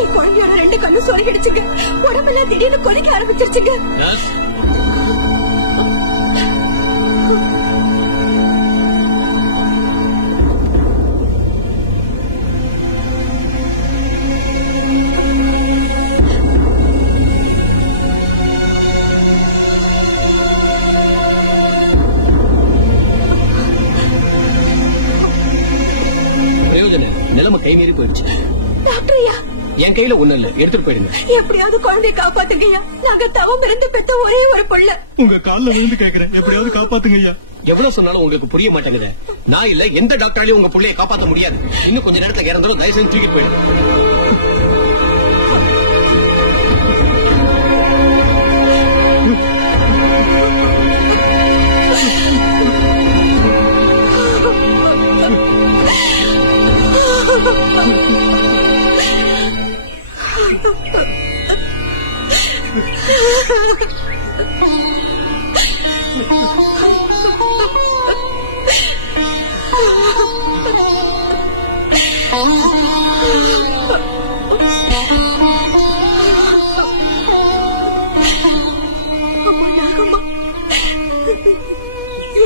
என் குழந்தையோட 2 கண்ணு சொருகிடுச்சுங்க. உடம்பெல்லாம் திடீர்னு கொதிக்க ஆரம்பிச்சிருச்சுங்க. நிலைமை கை மீறி போயிடுச்சு. டாக்டரையா, என் கையில ஒண்ணு இல்ல, எடுத்துட்டு போயிடுங்க. எப்படியாவது குழந்தைய காப்பாத்துங்கய்யா. நாங்க தவம் இருந்து பெத்த ஒரே ஒரு பிள்ளை. உங்க கால்ல விழுந்து கேக்குறேன், எப்படியாவது காப்பாத்துங்கய்யா. எவ்வளவு சொன்னாலும் உங்களுக்கு புரிய மாட்டேங்குது. நான் இல்ல, எந்த டாக்டராலையும் உங்க பிள்ளைய காப்பாத்த முடியாது. இன்னும் கொஞ்ச நேரத்துல இறந்தாலும் தயவு செஞ்சு தூக்கிட்டு போயிடுங்க.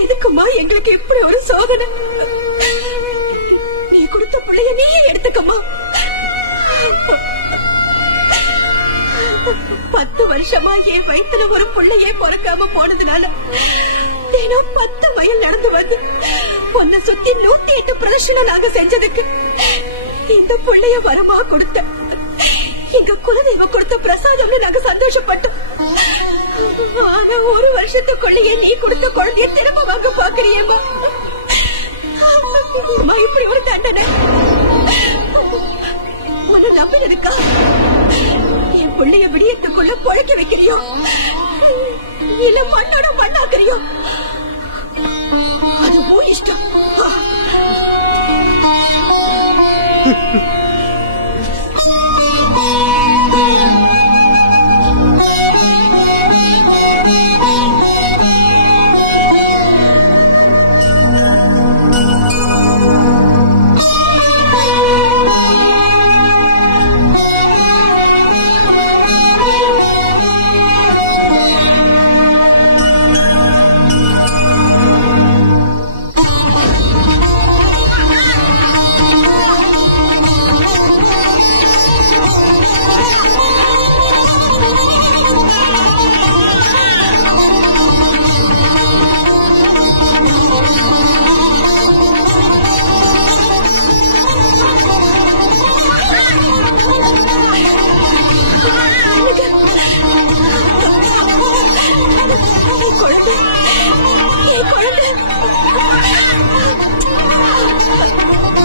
எதுக்குமா எங்களுக்கு இப்படி ஒரு சோதனை? நீ கொடுத்த பிள்ளைய நீயே எடுத்துக்கமா. 10 வருஷமா என் வயிற்றுல ஒரு பிள்ளையே பிறக்காம போனதுனால தினம் 10 மைல் நடந்து வந்து உன்னை சுத்தி 108 பிரதர்ஷனம் நாங்க செஞ்சதுக்கு இந்த பிள்ளைய வரமா கொடுத்த எங்க குலதெய்வ கொடுத்த பிரசாதம்னு நாங்க சந்தோஷப்பட்டோம். ஆனா 1 வருஷத்துக்குள்ளேயே நீ கொடுத்த குழந்தைய திரும்ப வாங்க பாக்குறியேமா. இப்படி ஒரு தண்டனை உன்னை நம்பினதுக்கா என் பிள்ளைய விடியத்துக்குள்ள பொழைக்க வைக்கிறியோ இல்ல மண்ணோட மண்ணாக்குறியோ? அது உன் இஷ்டம்.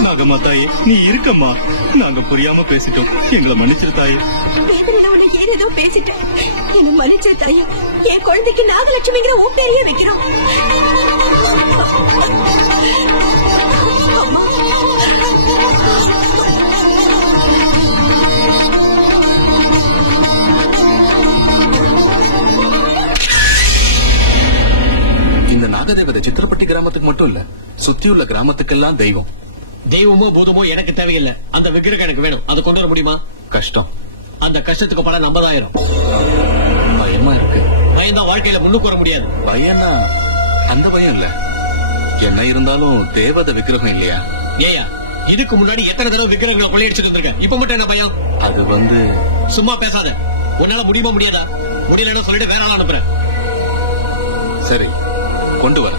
நாகம்மா தாயே, நீ இருக்கம்மா. நாங்க புரியாம பேசிட்டோம், எங்களை மன்னிச்சிரு தாயே. ஏதோ பேசிட்டேன், என்ன மன்னிச்சிரு தாயே. என் குழந்தைக்கு நாகலட்சுமிங்கிற உன் பேரையே வைக்கிறோம். இந்த நாகதேவதை சித்திரப்பட்டி கிராமத்துக்கு மட்டும் இல்ல, சுத்தியுள்ள கிராமத்துக்கெல்லாம் தெய்வம். தெய்வமோ பூதமோ எனக்கு தேவையில்லை. அந்த விக்கிரகம் எனக்கு வேணும். அதை கொண்டு வர முடியுமா? கஷ்டம். அந்த கஷ்டத்துக்கு பல 50,000. பயமா இருக்கு. பயம்தான் வாழ்க்கையில முன்னுக்கு வர முடியாது. பயம்னா அந்த பயம் இல்ல. என்ன இருந்தாலும் தேவதை விக்கிரகம் இல்லையா? ஏயா, இதுக்கு முன்னாடி எத்தனை தடவை விக்கிரகங்களை கொள்ளையடிச்சிட்டு இருந்திருக்க? இப்ப மட்டும் என்ன பயம்? அது சும்மா பேசாத. உன்னால முடியுமா முடியாதா? முடியலன்னு சொல்லிட்டு வேற ஆள் அனுப்புறேன். சரி, கொண்டு வர.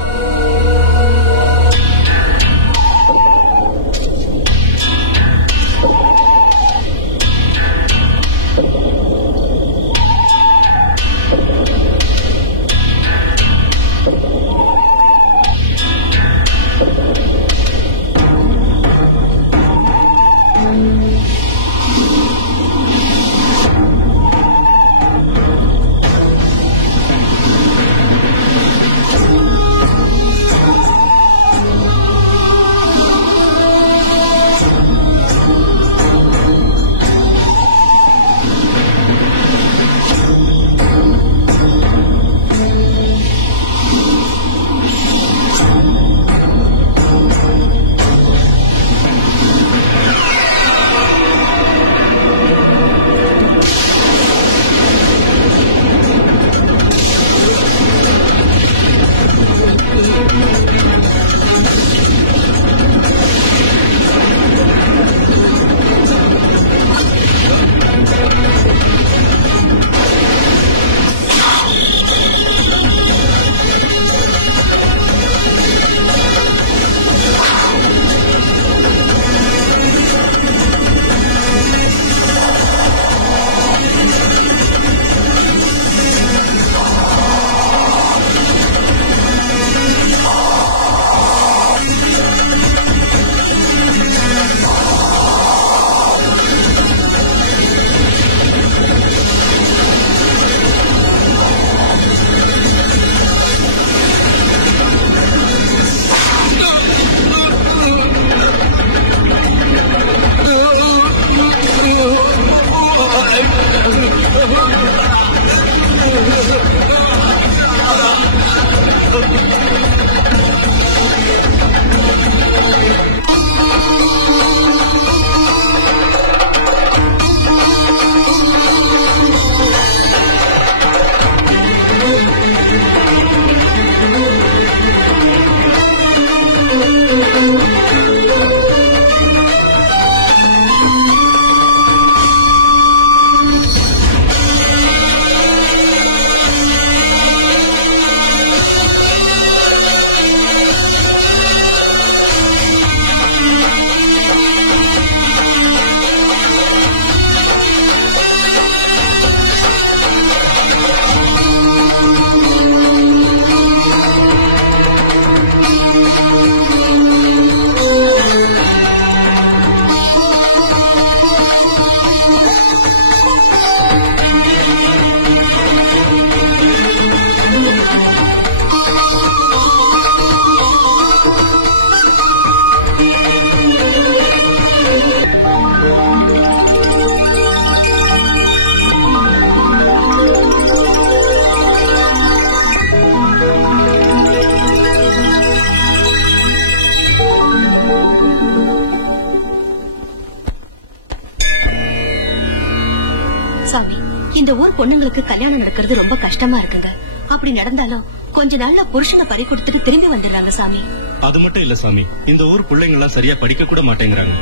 சாமி, இந்த ஊர் பொண்ணுங்களுக்கு கல்யாணம் நடக்கிறது ரொம்ப கஷ்டமா இருக்குங்க. அப்படி நடந்தாலும் கொஞ்ச நாள்ல புருஷனை பறி கொடுத்துட்டு திரும்பி வந்துடுறாங்க சாமி. அது மட்டும் இல்ல சாமி, இந்த ஊர் பிள்ளைங்க எல்லாம் சரியா படிக்க கூட மாட்டேங்கிறாங்க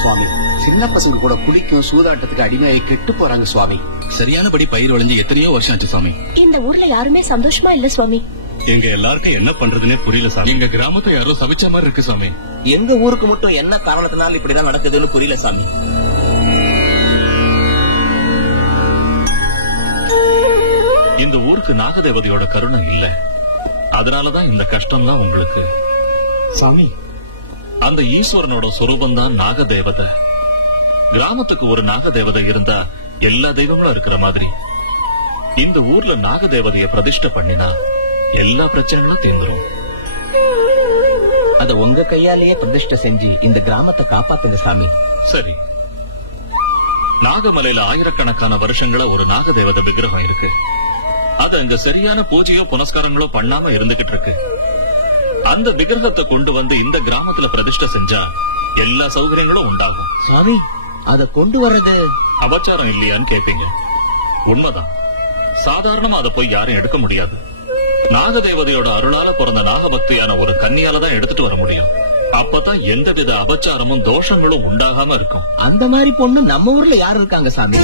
சுவாமி. சின்ன பசங்க கூட குளிக்கும் சூதாட்டத்துக்கு அடிமையாகி கெட்டு போறாங்க சுவாமி. சரியானபடி பயிர் விளைஞ்சு எத்தனையோ வருஷம் ஆச்சு சாமி. இந்த ஊர்ல யாருமே சந்தோஷமா இல்ல சுவாமி. எங்க எல்லாருக்கும் என்ன பண்றதுன்னே புரியல சாமி. எங்க கிராமத்தை யாரோ சபிச்ச மாதிரி இருக்கு சாமி. எங்க ஊருக்கு மட்டும் என்ன காரணத்தினால இப்படிதான் நடக்குதுன்னு புரியல சாமி. இந்த ஊருக்கு நாகதேவதையோட கருணை இல்ல, அதனாலதான் இந்த கஷ்டம்லாம் உங்களுக்கு. சாமி, அந்த ஈஸ்வரனோட சொரூபம் தான் நாகதேவதை. கிராமத்துக்கு ஒரு நாகதேவதை இருந்தா எல்லா தெய்வங்களும் இருக்கிற மாதிரி இந்த ஊர்ல நாகதேவதைய பிரதிஷ்டை பண்ணினா எல்லா பிரச்சனைகளும் தீர்ந்துரும். அத உங்க கையாலேயே பிரதிஷ்டை செஞ்சு இந்த கிராமத்தை காப்பாத்துங்க சாமி. சரி, நாகமலையில ஆயிரக்கணக்கான வருஷங்களா ஒரு நாகதேவதை விக்கிரகம் இருக்கு. அது அங்க சரியான பூஜையோ புனஸ்காரங்களோ பண்ணாம இருந்துகிட்டு இருக்கு. அந்த விக்கிரகத்தை கொண்டு வந்து இந்த கிராமத்துல பிரதிஷ்டை செஞ்சா எல்லா சௌகரியங்களும் உண்டாகும். சாமி, அத கொண்டு வர்றது அபச்சாரம் இல்லையான்னு கேட்பீங்க. உண்மைதான். சாதாரணமா அதை போய் யாரும் எடுக்க முடியாது. நாகதேவதையோட அருளால பிறந்த நாகபக்தியான ஒரு கன்னியாலதான் எடுத்துட்டு வர முடியும். அப்பதான் எந்தவித அபச்சாரமும் தோஷங்களும் உண்டாகாம இருக்கும். அந்த மாதிரி பொண்ணு நம்ம ஊர்ல யாரு இருக்காங்க சாமி?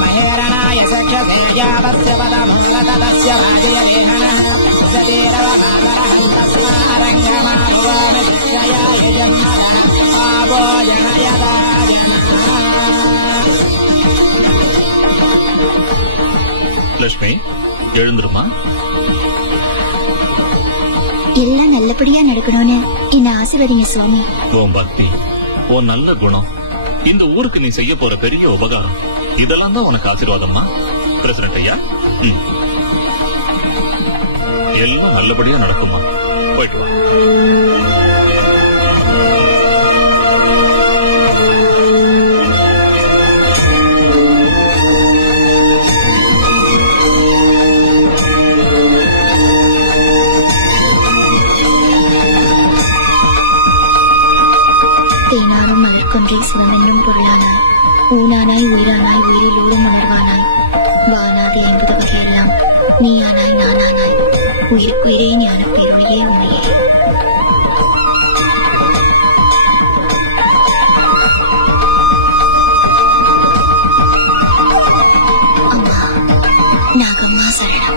మహేరణాయ సఖ్యసేయావస్య పదమూలతదస్య వాజయదేహనః సతీరవమాకరహంతస్మారంగమాభువామి జయాయ జన్మద పావో జనయదాజనః. லட்சுமி, எழுந்துருமா. எல்லாம் நல்லபடியா நடக்கணும்னு என்ன ஆசீர்வதிங்க சுவாமி. உன் பக்தி, உன் நல்ல குணம், இந்த ஊருக்கு நீ செய்ய போற பெரிய உபகாரம், இதெல்லாம் தான் உனக்கு ஆசீர்வாதம்மா. பிரசிடண்ட் ஐயா, எல்லாம் நல்லபடியா நடக்குமா. போயிட்டு வா. தேனாரும் மலர்கொன்றை சிவமென்றும் பொருளானாய், ஊனானாய் உயிரானாய் உயிரிலூடும் உணர்வானாய், வானாது என்பது வகையெல்லாம் நீயானாய் நானானாய், உயிருக்குயிரே ஞான பேரொழியே உமையே. அம்மா, நாகம்மா சரணம்.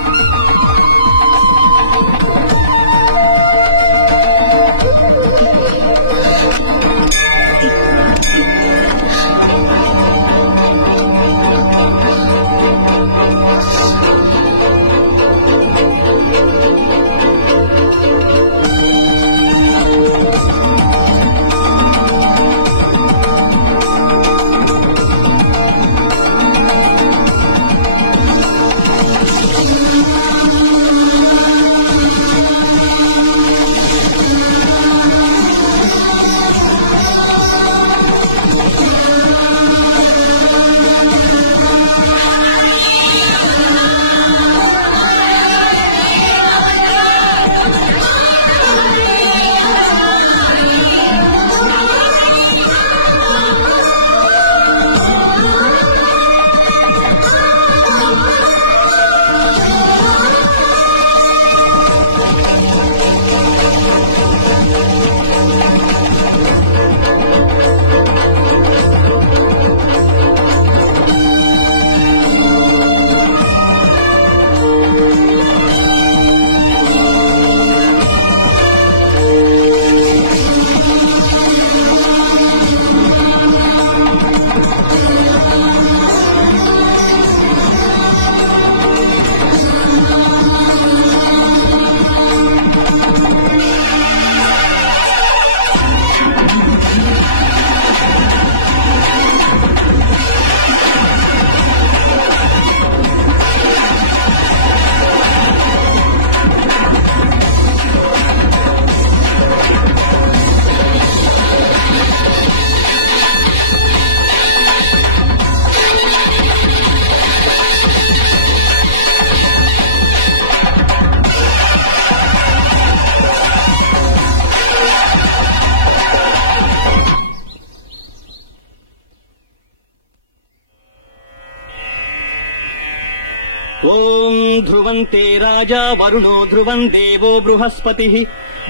ஓம் ध्रुवन्ते राजा वरुणो ध्रुवन् देवो बृहस्पतिः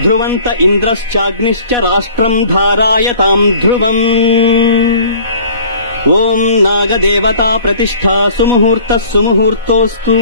ध्रुवन्त इन्द्रश्चाग्निश्च राष्ट्रम् धारायताम् ध्रुवम् ओम नागदेवता प्रतिष्ठा सुमुहूर्तः सुमुहूर्तोऽस्तु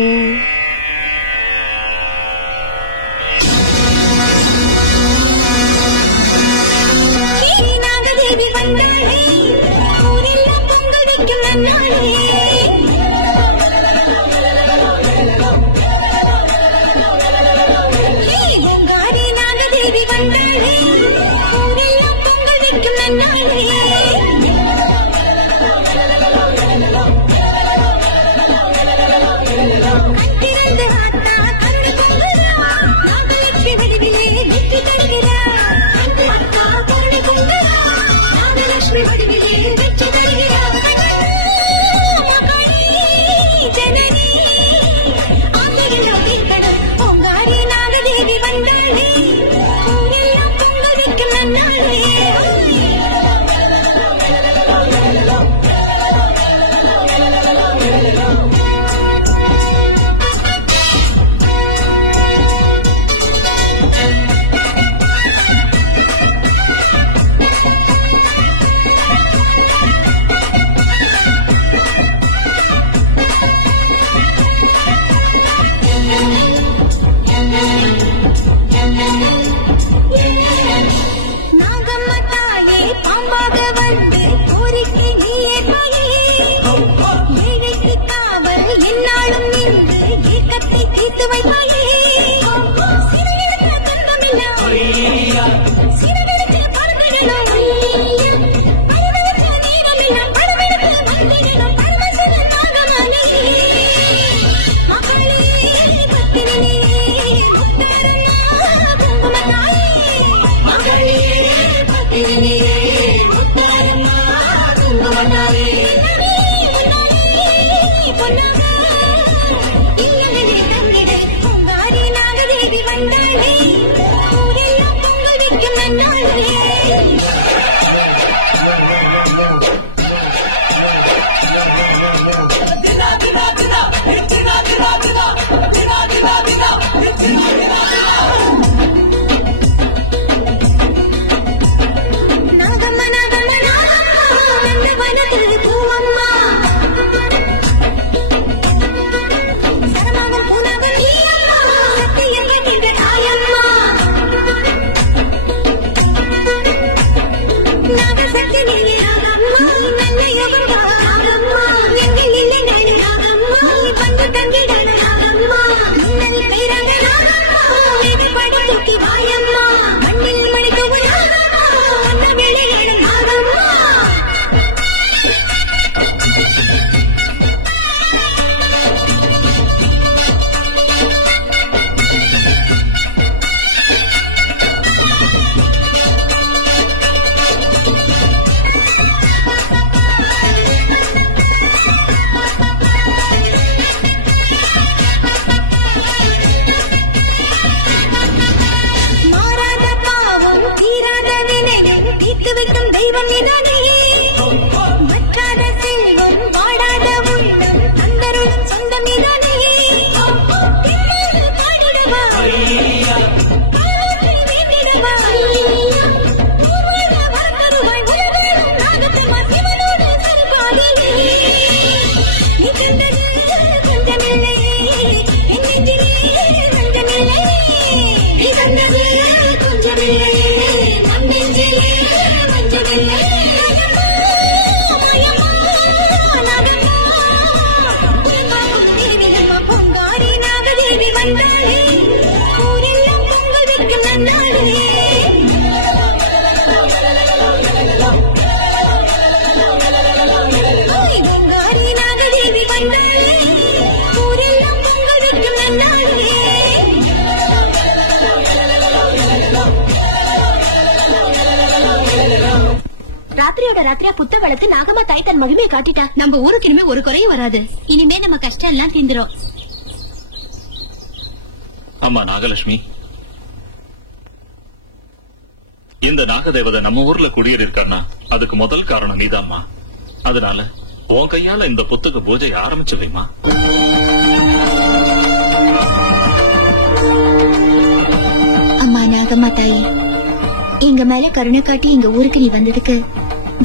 ராத்திரியா புத்த வளர்த்து நாகமா தாய் தன் மகிமையை காட்டிட்டா. நம்ம ஊருக்கு இனிமே ஒரு குறையும் வராது. இனிமே நம்ம கஷ்டம் எல்லாம் தீந்துரும். அம்மா நாகலட்சுமி, இந்த நாகதேவதை நம்ம ஊர்ல குடியேறிருக்கான்னா அதுக்கு முதல் காரணம் நீதாம்மா. அதனால உன் கையால இந்த புத்துக்கு பூஜை ஆரம்பிச்சு வைமா. தங்கம்மா தாயே, எங்க மேல கருணை காட்டி எங்க ஊருக்கு நீ வந்ததுக்கு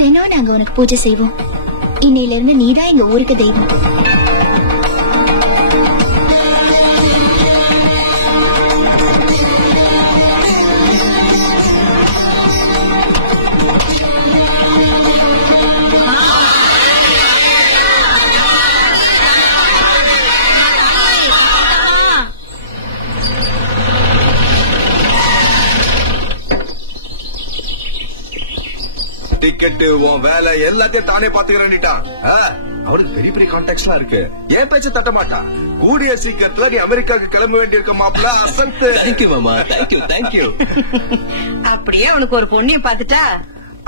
தினம் நாங்க உனக்கு பூஜை செய்வோம். இன்னையில இருந்து நீதான் எங்க ஊருக்கு தெய்வம். டிக்கெட்டு உன் வேலை எல்லாத்தையும் தானே பாத்துக்கிறான். அவனுக்கு பெரிய பெரிய கான்டாக்ட்ஸ் எல்லாம் இருக்கு. ஏன் பேச்ச தட்ட மாட்டான். கூடிய சீக்கிரத்துல நீ அமெரிக்காவுக்கு கிளம்ப வேண்டியிருக்க மாப்பிள்ள. அசந்து. தேங்க்யூ மாமா, தேங்க்யூ தேங்க்யூ. அப்படியே அவனுக்கு ஒரு பொண்ணையும் பாத்துட்டா?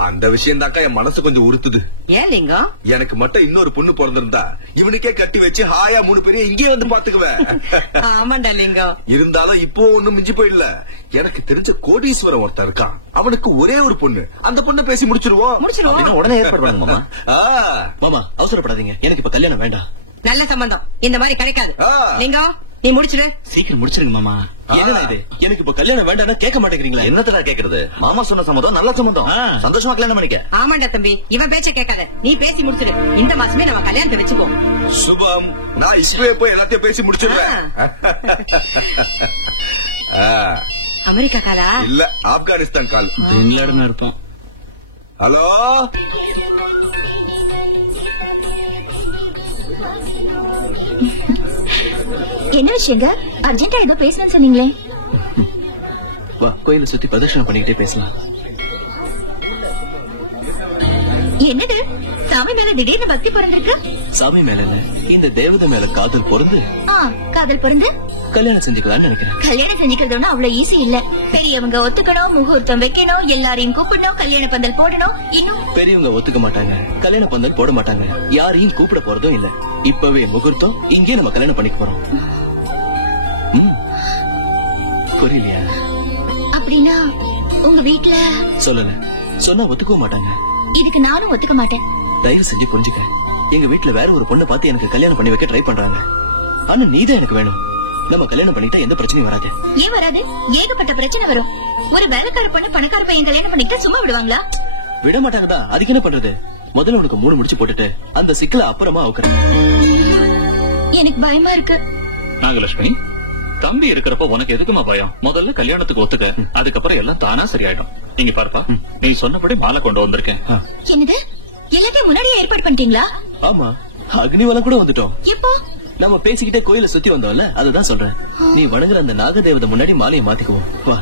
அந்த விஷயம் தாக்கா என் மனசு கொஞ்சம் உறுத்துது. ஏன் லிங்கம்? எனக்கு மட்டும் இன்னொரு பொண்ணு பிறந்திருந்தா இவனுக்கே கட்டி வச்சு ஹாயா 3 பேரையும் இங்கே வந்து பாத்துக்குவேன். ஆமாண்டா லிங்கம். இருந்தாலும் இப்போ ஒண்ணும் மிஞ்சி போயிடல. எனக்கு தெரிஞ்ச கோடீஸ்வரம் ஒருத்தர் இருக்கான். அவனுக்கு ஒரே ஒரு பொண்ணு. அந்த பொண்ணு பேசி முடிச்சிருவோம். உடனே ஏற்பாடு பண்ணுங்க மாமா. மாமா அவசரப்படாதீங்க, எனக்கு இப்ப கல்யாணம் வேண்டாம். நல்ல சம்பந்தம் இந்த மாதிரி கிடைக்காது. லிங்கம் நீ முடிச்சிடு. சீக்கிரம் முடிச்சிருங்க மாமா. என்ன இது, எனக்கு இப்ப கல்யாணம் வேண்டாம் கேட்க மாட்டேங்கிறீங்களா? என்னத்தடா கேக்குறது? மாமா சொன்ன சம்மதம் நல்ல சம்மதம். சந்தோஷமா கல்யாணம் பண்ணிக்க. ஆமாண்டா தம்பி, இவன் பேச்ச கேட்காத. நீ பேசி முடிச்சிடு. இந்த மாசமே நம்ம கல்யாணத்தை வச்சுப்போம். சுபம், நான் இப்பவே போய் எல்லாத்தையும் பேசி முடிச்சிடுறேன். அமெரிக்கா காலா? இல்ல, ஆப்கானிஸ்தான் கால். பெங்லாடுன்னு இருப்போம். ஹலோ, என்ன விஷயங்க? அர்ஜென்டா ஏதோ பேசணும்னு சொன்னீங்களே. வா, கோயிலை சுத்தி பிரதட்சணம் பண்ணிக்கிட்டே பேசலாம். என்னது, சாமி மேல திடீர்னு பக்தி பிறந்திருக்கு? சாமி மேல இல்ல, இந்த தேவதை மேல காதல் பொருந்து காதல் பொருந்து கல்யாணம் செஞ்சுக்கலாம்னு நினைக்கிறேன். கல்யாணம் செஞ்சுக்கிறது அவ்வளவு ஈஸி இல்ல. பெரியவங்க ஒத்துக்கணும், முகூர்த்தம் வைக்கணும், எல்லாரையும் கூப்பிடணும், கல்யாண பந்தல் போடணும். இன்னும் பெரியவங்க ஒத்துக்க மாட்டாங்க, கல்யாண பந்தல் போட மாட்டாங்க, யாரையும் கூப்பிட போறதும் இல்ல. இப்பவே முகூர்த்தம், இங்கே நம்ம கல்யாணம் பண்ணிக்க போறோம். புரியலையா? அப்படின்னா உங்க வீட்டுல சொல்லல, சொன்னா ஒத்துக்கவும் மாட்டாங்க. இதுக்கு நானும் ஒத்துக்க மாட்டேன். தயவு செஞ்சு புரிஞ்சுக்க. எங்க வீட்டுல வேற ஒரு பொண்ணை பார்த்து எனக்கு கல்யாணம் பண்ணி வைக்க ட்ரை பண்றாங்க. ஆனா நீதான் எனக்கு வேணும். நம்ம கல்யாணம் பண்ணிட்டா எந்த பிரச்சனையும் வராது. ஏன் வராது? ஏகப்பட்ட பிரச்சனை வரும். ஒரு வேலைக்கார பொண்ணு பணக்கார பையன் கல்யாணம் பண்ணிட்டா சும்மா விடுவாங்களா? விட மாட்டாங்கதான். அதுக்கு என்ன பண்றது? முதல்ல உனக்கு 3 முடிச்சு போட்டுட்டு அந்த சிக்கல அப்புறமா அவுக்குறேன். எனக்கு பயமா இருக்கு. நாகலட்சுமி, தம்பி இருக்கிறப்ப உனக்கு எதுக்குமா பயம்? முதல்ல கல்யாணத்துக்கு ஒத்துக்க, அதுக்கப்புறம் எல்லாம் தானா சரியாயிடும். நீங்க பாருப்பா, நீ சொன்னபடி மாலை கொண்டு வந்திருக்கேன். என்னது, எல்லாத்தையும் முன்னாடியே ஏற்பாடு பண்ணிட்டீங்களா? ஆமா, அக்னிவலம் கூட வந்துட்டோம். எப்போ? நம்ம பேசிக்கிட்டே கோயில சுத்தி வந்தோம்ல, அதுதான் சொல்றேன். நீ வணங்குற அந்த நாகதேவதை முன்னாடி மாலையை மாத்திக்குவோம். வா.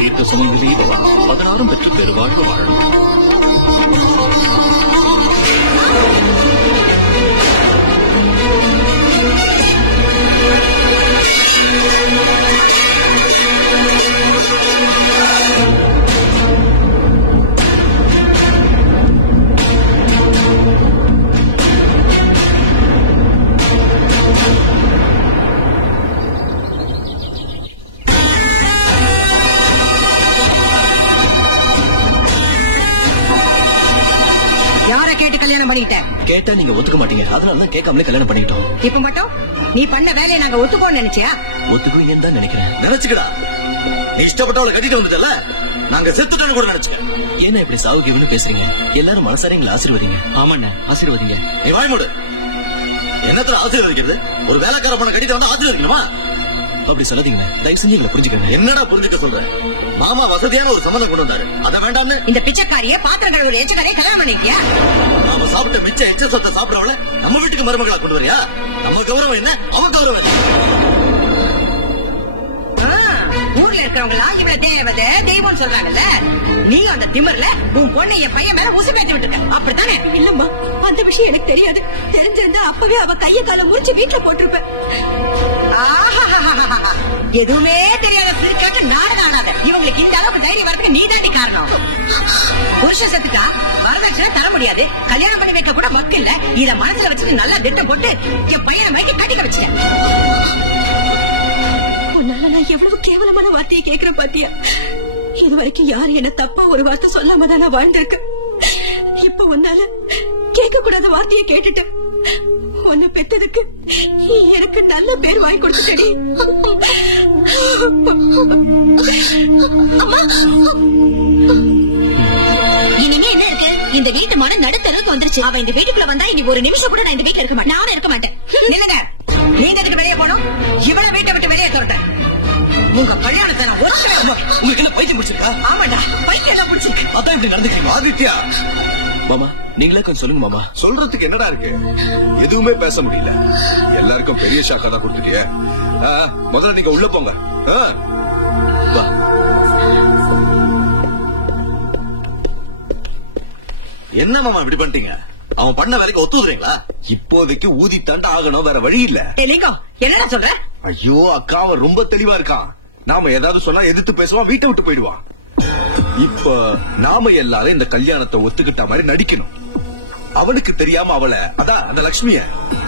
தீர்க்க சுமங்கலி பவா, 16 பெற்று பெருவாழ்வு வாழணும். கேட்டா நீங்க ஒத்துக்க மாட்டீங்க, அதனாலதான் கேட்காமலே கல்யாணம் பண்ணிட்டோம். இப்ப மட்டும் நீ பண்ண வேலையை நாங்க ஒத்துக்கோன்னு நினைச்சியா? ஒத்துக்குவீங்கன்னு தான் நினைக்கிறேன். நினைச்சுக்கடா, நீ இஷ்டப்பட்டவளை கட்டிட்டு வந்துட்டல, நாங்க செத்துட்டோன்னு கூட நினைச்சுக்க. ஏன்னா இப்படி சாவுக்கு பேசுறீங்க? எல்லாரும் மனசாரங்களை ஆசீர்வதிங்க. ஆமாண்ண, ஆசீர்வதிங்க. நீ வாய்மூடு. என்னத்துல ஆசீர்வதிக்கிறது? ஒரு வேலைக்கார பொண்ணை கட்டிட்டு வந்து ஆசீர்வதிக்கணுமா? அப்படி சொல்லாதீங்க, தயவு செஞ்சு எங்களை புரிஞ்சுக்கங்க. என்னடா புரிஞ்சுக்க சொல்ற? மாமா வசதியான ஒரு சம்மந்தம் கொண்டு வந்தாரு, அதை வேண்டாம்னு இந்த பிச்சைக்காரிய பாத்திரம் ஒரு எச்சக்காரையை கல்யாணம் பண்ணிக்கியா? நாம சாப்பிட்ட மிச்ச எச்ச சொத்தை சாப்பிடறவள நம்ம வீட்டுக்கு மருமகளா கொண்டு வரியா? நம்ம கௌரவம் என்ன, அவன் கௌரவம் என்ன? ஊர்ல இருக்கிறவங்களா இவ்வளவு தேவதை தெய்வம் சொல்றாங்கல்ல, நீ அந்த திமிர்ல உன் பொண்ணை என் பையன் மேல உசு பேத்தி விட்டுருக்க, அப்படித்தானே? இல்லம்மா, அந்த விஷயம் எனக்கு தெரியாது. தெரிஞ்சிருந்தா அப்பவே அவ கைய கால முறிச்சு வீட்டுல போட்டிருப்பேன். எதுவுமே தெரியாத பிரிச்சாட்டு நாடகம் ஆடாத. இவங்களுக்கு இந்த அளவுக்கு தைரியம் வரதுக்கு நீ தாண்டி காரணம். புருஷன் செத்துட்டா வரதட்சணை தர முடியாது, கல்யாணம் பண்ணி வைக்க கூட மக்கு இல்ல. இத மனசுல வச்சுட்டு நல்லா திட்டம் போட்டு என் பையனை மைக்கு கட்டிக்க வச்சேன். உன்னால நான் எவ்வளவு கேவலமான வார்த்தையை கேட்கிறேன் பாத்தியா? இது வரைக்கும் யாரு என்ன தப்பா ஒரு வார்த்தை சொல்லாம தான் நான் வாழ்ந்திருக்கேன். இப்ப உன்னால கேட்க கூடாத வார்த்தையை கேட்டுட்டேன். உன்னை பெத்ததுக்கு எனக்கு நல்ல பேர் வாங்கி கொடுத்துட்டடி. இனிமே என்ன இருக்கு? இந்த வீட்டு மன நடுத்தளவுக்கு வந்துருச்சு. அவ இந்த வீட்டுக்குள்ள வந்தா இனி ஒரு நிமிஷம் கூட நான் இந்த வீட்டுல இருக்க மாட்டேன். நானும் இருக்க மாட்டேன். இல்லங்க, நீங்க எதுக்கு வெளியே போகணும்? இவ்வளவு வீட்டை விட்டு வெளியே சொல்றேன். உங்க கல்யாணத்தை நான் உங்களுக்கு என்ன பைத்தியம் பிடிச்சிருக்கா? ஆமாடா, பைத்தியம் எல்லாம் பிடிச்சிருக்கு. அதான் இப்படி நடந்துக்கிறீங்க. ஆதித்யா, மாமா நீங்களே கொஞ்சம் சொல்லுங்க மாமா. சொல்றதுக்கு என்னடா இருக்கு? எதுவுமே பேச முடியல. எல்லாருக்கும் பெரிய ஷாக்கா தான் கொடுத்துட்டிய. முதல்ல நீங்க உள்ள போங்க. வா. என்ன மாமா இப்படி பண்ணிட்டீங்க? அவன் பண்ண வேலைக்கு ஒத்துதுறீங்களா? இப்போதைக்கு ஊதி தாண்ட ஆகணும், வேற வழி இல்ல. என்னடா சொல்ற? ஐயோ அக்கா, அவன் ரொம்ப தெளிவா இருக்கான். நாம ஏதாவது சொன்னா எதிர்த்து பேசுவான், வீட்டை விட்டு போயிடுவான். இப்ப நாம எல்லாரும் இந்த கல்யாணத்தை ஒத்துக்கிட்ட மாதிரி நடிக்கணும். அவனுக்கு தெரியாம அவளை, அதான் அந்த லட்சுமிய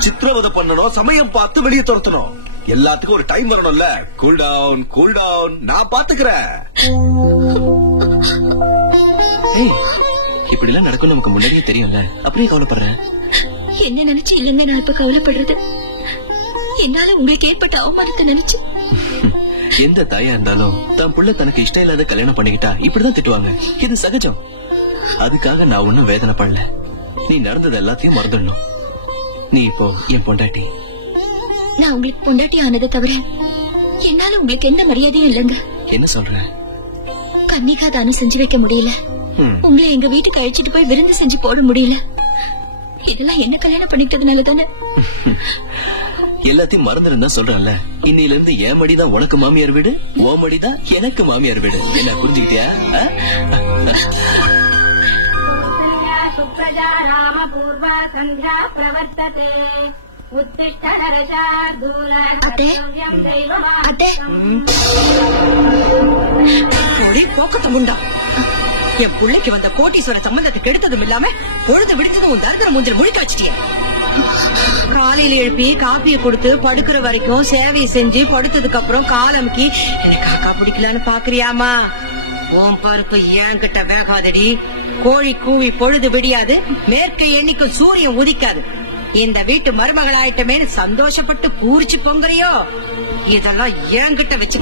சித்திரவதை பண்ணணும், சமயம் பார்த்து வெளியே துரத்தணும். எல்லாத்துக்கும் ஒரு டைம் வரணும்ல. கூல் டவுன், கூல் டவுன், நான் பாத்துக்கிறேன். இப்படி எல்லாம் நடக்கும் நமக்கு முன்னாடியே தெரியும்ல, அப்படியே கவலைப்படுறேன். என்ன நினைச்சு இல்லைங்க நான் இப்ப கவலைப்படுறது? என்னால உங்களுக்கு ஏற்பட்ட அவமானத்தை நினைச்சு. எந்த தாயா இருந்தாலும் தான் புள்ள தனக்கு இஷ்டம் இல்லாத கல்யாணம் பண்ணிக்கிட்டா இப்படிதான் திட்டுவாங்க. இது சகஜம். அதுக்காக நான் ஒன்னும் வேதனை பண்ணல. நீ நடந்தது எல்லாத்தையும் மறந்துடணும். நீ இப்போ என் பொண்டாட்டி. நான் உங்களுக்கு பொண்டாட்டி ஆனதை தவிர என்னால உங்களுக்கு எந்த மரியாதையும் இல்லைங்க. என்ன சொல்ற? கன்னிகா தானம் செஞ்சு வைக்க முடியல. உங்களை எங்க வீட்டுக்கு அழைச்சிட்டு போய் விருந்து செஞ்சு போட முடியல. இதெல்லாம் என்ன கல்யாணம் பண்ணிட்டதுனால தானே. எல்லாத்தையும் மறந்துருந்தா சொல்றேன்ல. இன்னையில இருந்து என் மடிதான் உனக்கு மாமியார் வீடு, ஓ மடிதான் எனக்கு மாமியார் வீடு. என்ன புரிஞ்சுக்கிட்டியா? சுப்ரஜா ராம பூர்வ சந்தியா பிரவர்த்ததே உத்திஷ்ட நரசார்தூல போக்கத்தமுண்டா. என் பிள்ளைக்கு வந்த கோட்டீஸ்வர சம்பந்தத்துக்கு எடுத்ததும் இல்லாம பொழுது விடுத்ததும் உன் தரித்திர மூஞ்சில் முழிக்காச்சிட்டிய. காலையில எழுப்பி காப்பியை கொடுத்து படுக்கிற வரைக்கும் சேவையை செஞ்சு படுத்ததுக்கு அப்புறம் காலமுக்கி எனக்கு காக்கா பிடிக்கலான்னு பாக்குறியாமா? உன் பருப்பு ஏன் கிட்ட வேகாதடி. கோழி கூவி பொழுது விடியாது, மேற்கு எண்ணிக்கு சூரியன் உதிக்காது. இந்த வீட்டு மருமகள் ஆயிட்டமே சந்தோஷப்பட்டு கூறிச்சு பொங்குறியோ? இதெல்லாம் ஏன் கிட்ட வச்சு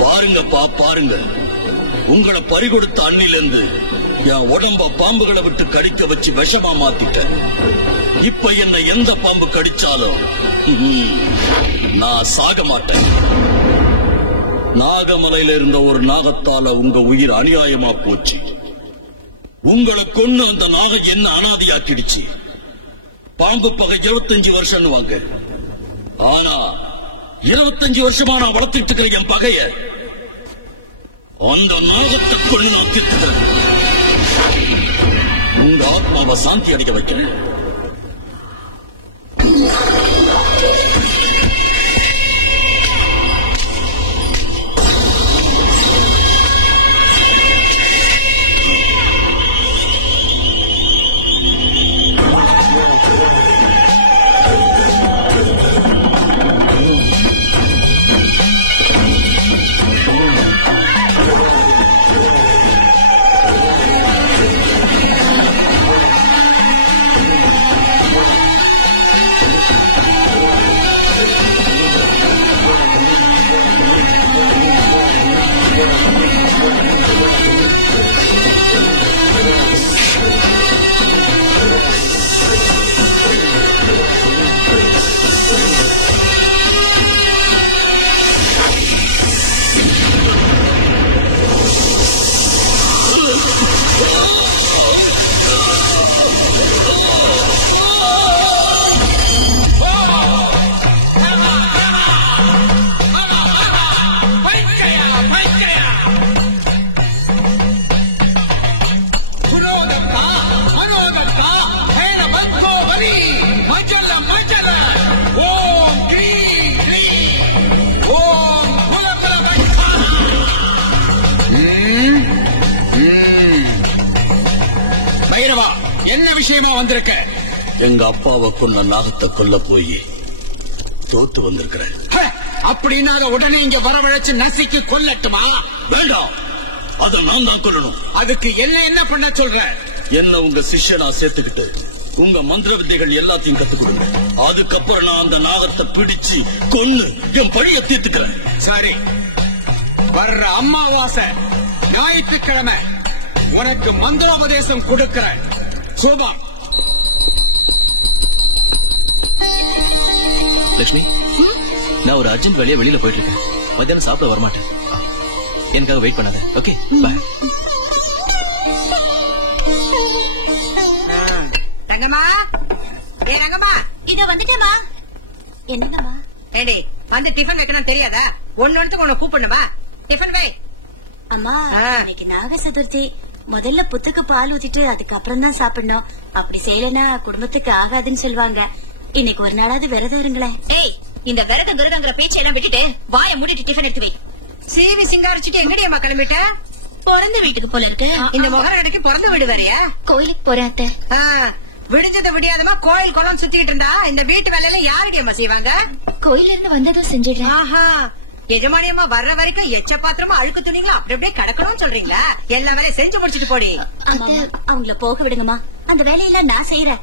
பாருங்கப்பா பாருங்க, உங்களை பறிகொடுத்த அண்ணிலிருந்து என் உடம்ப பாம்புகளை விட்டு கடிக்க வச்சு விஷமா மாத்திட்டேன். இப்ப என்ன எந்த பாம்பு கடிச்சாலும் நான் சாக மாட்டேன். நாகமலையில இருந்த ஒரு நாகத்தால உங்க உயிர் அநியாயமா போச்சு. உங்களை கொன்னு அந்த நாகம் என்ன அனாதியாக்கிடுச்சு. பாம்பு பகை 25 வருஷம் வாங்க. ஆனா 25 வருஷமா நான் வளர்த்துட்டு இருக்கிற என் பகைய அந்த நாகத்தை கொண்டு நான் தீர்த்துக்கிறேன். உங்க ஆத்மாவை சாந்தி அடைக்க வைக்கிறேன். விஷயமா வந்திருக்க? எங்க அப்பாவை கொன்ன நாகத்தை கொல்ல போய் தோத்து வந்திருக்கிறேன். அப்படின்னா அதை உடனே இங்க வரவழைச்சு நசிக்கு கொல்லட்டுமா? வேண்டாம், அதை நான் தான் கொல்லணும். அதுக்கு என்ன பண்ண சொல்ற? என்ன உங்க சிஷ்யனா சேர்த்துக்கிட்டு உங்க மந்திர வித்தைகள் எல்லாத்தையும் கத்துக் கொடுங்க. அதுக்கப்புறம் நான் அந்த நாகத்தை பிடிச்சு கொன்னு என் பழிய தீர்த்துக்கிறேன். சரி, வர்ற அமாவாசை ஞாயிற்றுக்கிழமை உனக்கு மந்திரோபதேசம் கொடுக்கிறேன். சோபா. லட்சுமி, நான் ஒரு அர்ஜென்ட் வேலையா வெளியில போயிட்டு இருக்கேன். மத்தியானம் சாப்பிட வரமாட்டேன். எனக்காக வெயிட் பண்ணாத. ஓகே, பாய். ரங்கம்மா, ஏ ரங்கம்மா, இதோ வந்துட்டேமா. என்னங்கம்மா? ஏடி, வந்து டிஃபன் வைக்கணும் தெரியாதா? ஒன்னொருத்துக்கு உன்னை கூப்பிடணுமா? டிஃபன் வை. அம்மா, இன்னைக்கு நாக சதுர்த்தி. முதல்ல புத்துக்கு பால் ஊத்திட்டு அதுக்கப்புறம் தான் சாப்பிடணும். அப்படி செய்யலன்னா குடும்பத்துக்கு ஆகாதுன்னு சொல்லுவாங்க. இன்னைக்கு ஒரு நாளாவது விரதம் இருங்களேன். ஏய், இந்த விரதம் விரதங்கிற பேச்செல்லாம் விட்டுட்டு வாயை மூடிட்டு டிஃபன் எடுத்து வை. சீவி சிங்காரிச்சுட்டு எங்கடி அம்மா கிளம்பிட்ட? பிறந்த வீட்டுக்கு போல இருக்கு. இந்த முகரடைக்கு பிறந்த வீடு வேறையா? கோயிலுக்கு போறேன் அத்தை. விடிஞ்சத விடியாதமா கோயில் குளம் சுத்திட்டு இருந்தா இந்த வீட்டு வேலையில யாருடைய அம்மா செய்வாங்க? கோயில இருந்து வந்ததும் செஞ்சிடுறேன். ஆஹா, எஜமானியம்மா வர்ற வரைக்கும் எச்ச பாத்திரமா அழுக்கு துணிங்களா அப்படி அப்படியே கிடக்கணும்னு சொல்றீங்களா? எல்லா வேலையும் செஞ்சு முடிச்சிட்டு போடி. அவங்கள போக விடுங்கம்மா, அந்த வேலையெல்லாம் நான் செய்யறேன்.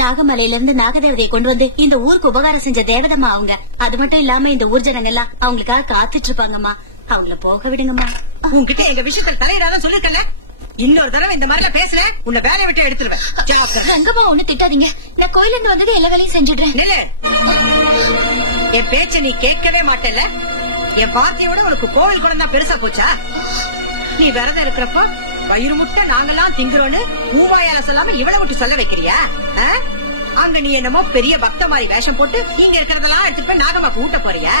நாகமலையில இருந்து நாகதேவதையை கொண்டு வந்து இந்த ஊருக்கு உபகாரம் செஞ்ச தேவதம்மா அவங்க. அது மட்டும் இல்லாம இந்த ஊர் ஜனங்க எல்லாம் அவங்களுக்காக காத்துட்டு இருப்பாங்கம்மா. அவங்கள போக விடுங்கம்மா. உங்ககிட்ட எங்க விஷயத்துல தலையிடாதான் சொல்லிருக்கல. இன்னொரு தடவை இந்த மாதிரி பேசுறேன், உன்னை வேலையை விட்டு எடுத்துருவேன். ரங்கம்மா, ஒண்ணு திட்டாதீங்க. நான் கோயில இருந்து வந்தது எல்லா வேலையும் செஞ்சிடுறேன். என் பேச்ச நீ கேட்கவே மாட்டேல்ல. என் வார்த்தையோட உனக்கு கோவில் குளம் தான் பெருசா போச்சா? நீ விரதம் இருக்கிறப்போ வயிறு முட்டை நாங்கெல்லாம் திங்குறோன்னு மூவாயால சொல்லாம இவ்வளவு விட்டு சொல்ல வைக்கிறியா? அங்க நீ என்னமோ பெரிய பக்த மாதிரி வேஷம் போட்டு இங்க இருக்கிறதெல்லாம் எடுத்துட்டு போய் நாகம்மாக்கு ஊட்ட போறியா?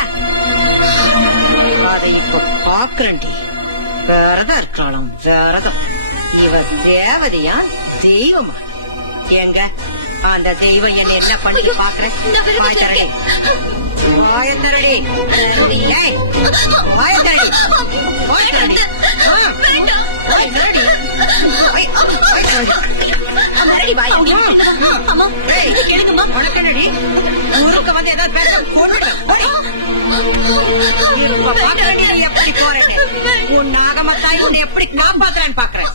அதை இப்ப பாக்குறேன். விரதம் இருக்கலாம், விரதம். இவ தேவதையா தெய்வமா? எங்க அந்த தெய்வம் என்ன பண்ணி பாக்குறேன். வாயத்தரடி, வாயத்தரடி, வாயத்தரடி, வாயத்தரடி. ஊருக்கு வந்து ஏதாவது பேச எப்படி போறேன்? உன் நாகமத்தாய் உன்னை எப்படி காப்பாத்துறான்னு பாக்குறேன்.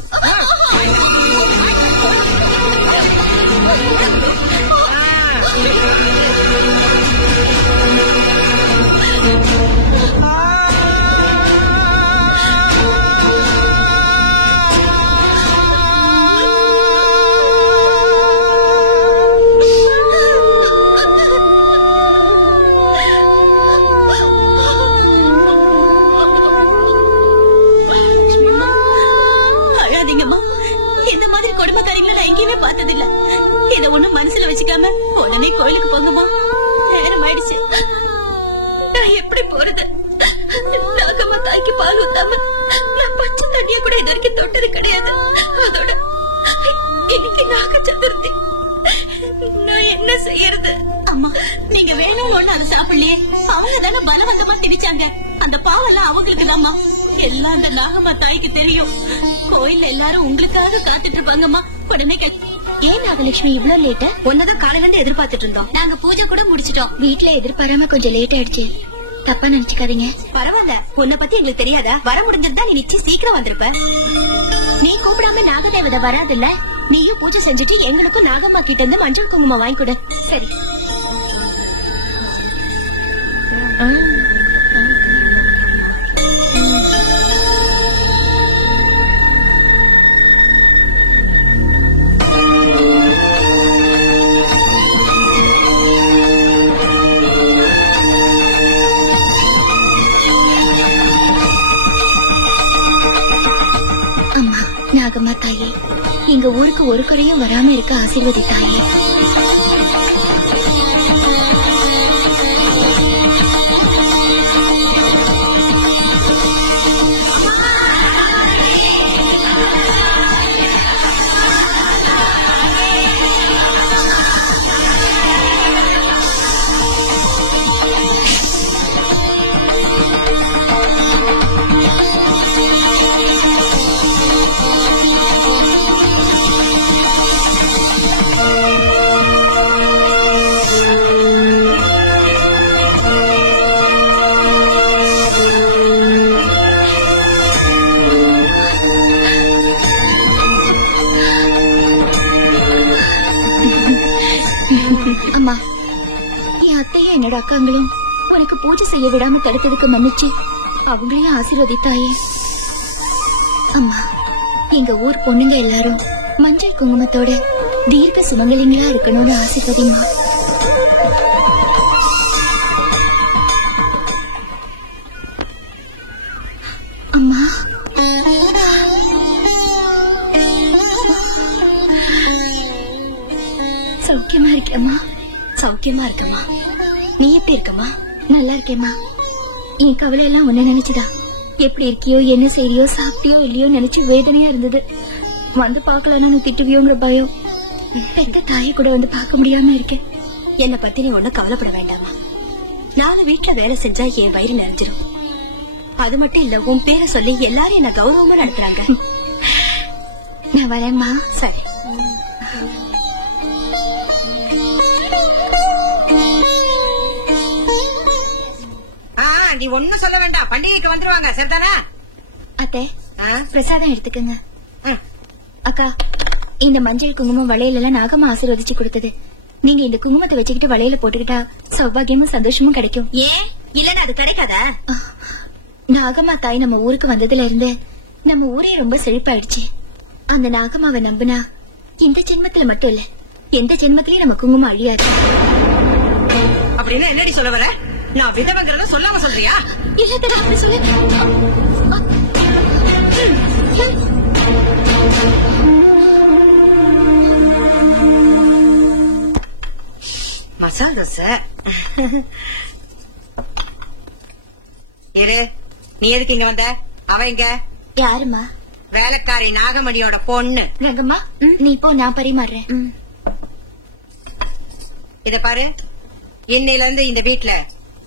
கொடுமைக்காரிகளை நான் எங்கேயுமே பார்த்ததில்ல. இதை ஒண்ணும் மனசுல வச்சுக்காம உடனே கோயிலுக்கு போங்கம்மா. நேரம் ஆயிடுச்சு. நான் எப்படி போறது? நாகம்மா தாய்க்கு பால் ஊத்தாம நான் பச்சை தண்ணிய கூட இது வரைக்கும் தொட்டது கிடையாது. அதோட இன்னைக்கு நாக சதுர்த்தி. நான் என்ன செய்யறது? அம்மா, நீங்க வேணும்னு ஒண்ணு அதை சாப்பிடலையே. அவங்க தானே பலவந்தமா திணிச்சாங்க. அந்த பாவெல்லாம் அவங்களுக்கு தான்மா. எல்லாம் அந்த நாகம்மா தாய்க்கு தெரியும். கோயில்ல எல்லாரும் உங்களுக்காக காத்துட்டு இருப்பாங்கம்மா. உடனே ஏன் நாகலட்சுமி இவ்வளவு லேட்டா? ஒன்னதான் காலையில இருந்து எதிர்பார்த்துட்டு இருந்தோம். நாங்க பூஜை கூட முடிச்சிட்டோம். வீட்டுல எதிர்பாராம கொஞ்சம் லேட் ஆயிடுச்சு. தப்பா நினைச்சுக்காதீங்க. பரவாயில்ல, உன்னை பத்தி எங்களுக்கு தெரியாதா? வர முடிஞ்சிருந்தா நீ நிச்சயம் சீக்கிரம் வந்திருப்ப. நீ கூப்பிடாம நாகதேவதை வராதுல்ல. நீயும் பூஜை செஞ்சுட்டு எங்களுக்கும் நாகம்மா கிட்ட இருந்து மஞ்சள் குங்குமம் வாங்கி கொடு. சரி. நாகம்மா தாயே, எங்க ஊருக்கு ஒரு குறையும் வராம இருக்க ஆசீர்வதி தாயே. அம்மா, என் அத்தையும் என்னோட அக்காங்களும் உனக்கு பூஜை செய்ய விடாம தடுத்ததுக்கு மன்னிச்சு அவங்களையும் ஆசீர்வதித்தாயே. அம்மா, எங்க ஊர் பொண்ணுங்க எல்லாரும் மஞ்சள் குங்குமத்தோட தீர்க்க சுமங்கலிங்களா இருக்கணும்னு ஆசீர்வதிமா. அம்மா, சௌக்கியமா இருக்கேம்மா? சௌக்கியமா இருக்கம்மா. நீ எப்படி இருக்கம்மா? நல்லா இருக்கேம்மா. என் கவலை எல்லாம் உன்ன நினைச்சுதான். எப்படி இருக்கியோ, என்ன செய்யறியோ, சாப்பிட்டியோ இல்லையோ நினைச்சு வேதனையா இருந்தது. வந்து பாக்கலன்னு திட்டுவியோங்கிற பயம். பெத்த தாயை கூட வந்து பார்க்க முடியாம இருக்கேன். என்னை பத்தி நீ ஒண்ணும் கவலைப்பட வேண்டாமா. நாங்க வீட்டுல வேலை செஞ்சா என் வயிறு நிறைஞ்சிரும். அது மட்டும் இல்ல, உன் பேரை சொல்லி எல்லாரும் என்ன கௌரவமா நடத்துறாங்க. நான் வரேம்மா. சரி. நீ ஒண்ணும் சொல்ல வேண்டாம், பண்டிகைக்கு வந்துருவாங்க. சரிதானா? அத்தை, பிரசாதம் எடுத்துக்கங்க. அக்கா, இந்த மஞ்சள் குங்குமம் வளையல எல்லாம் நாகம்மா ஆசீர்வதிச்சு கொடுத்தது. நீங்க இந்த குங்குமத்தை வச்சுக்கிட்டு வளையல போட்டுக்கிட்டா சௌபாகியமும் சந்தோஷமும் கிடைக்கும். ஏன் இல்ல, அது கிடைக்காதா? நாகம்மா தாய் நம்ம ஊருக்கு வந்ததுல இருந்து நம்ம ஊரே ரொம்ப செழிப்பாயிடுச்சு. அந்த நாகம்மாவை நம்பினா இந்த ஜென்மத்துல மட்டும் இல்ல, எந்த ஜென்மத்திலயும் நம்ம குங்குமம் அழியாது. அப்படின்னா என்னடி சொல்ல வர? நான் விதவங்கிறத சொல்லாம சொல்றியா? இல்ல தடா, அப்படி சொல்லு. மசால் தோசை. இரு, நீ எதுக்கு இங்க வந்த? அவ இங்க யாருமா? வேலைக்காரி நாகமணியோட பொண்ணு. ரங்கம்மா, நீ போ, நான் பரிமாறுறேன். இத பாரு, இன்னையில இருந்து இந்த வீட்டுல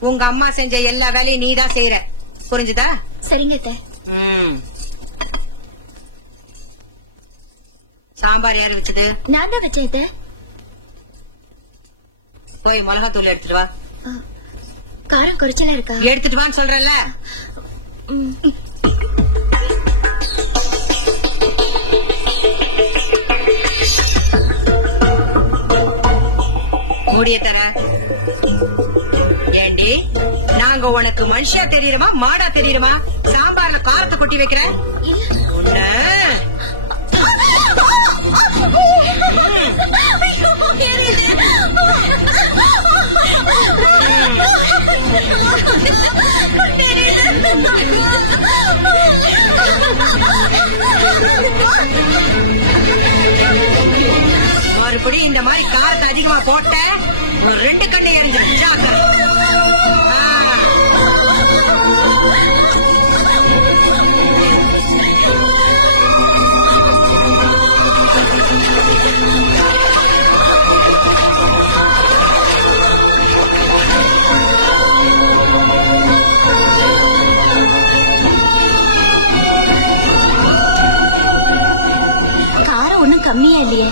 உங்க அம்மா செஞ்ச எல்லா வேலையும் நீதான் செய்யற. புரிஞ்சுதா? சரிங்க. சாம்பார் யாரு வச்சது? நான் தான் வச்சேன். போய் மிளகாத்தூள் எடுத்துட்டு வா. காரம் குறைச்சலா இருக்கா? எடுத்துட்டு வான்னு சொல்றல. மூடிய தர. ஏண்டி, நாங்க உனக்கு மனுஷியா தெரியுமா மாடா தெரியுமா? சாம்பார்ல காரத்தை கொட்டி வைக்கிற. மறுபடி இந்த மாதிரி காரத்தை அதிகமா போட்ட ஒரு 2 கண்ணை எரிஞ்சு. காரம் ஒண்ணும் கம்மியா இல்லையே,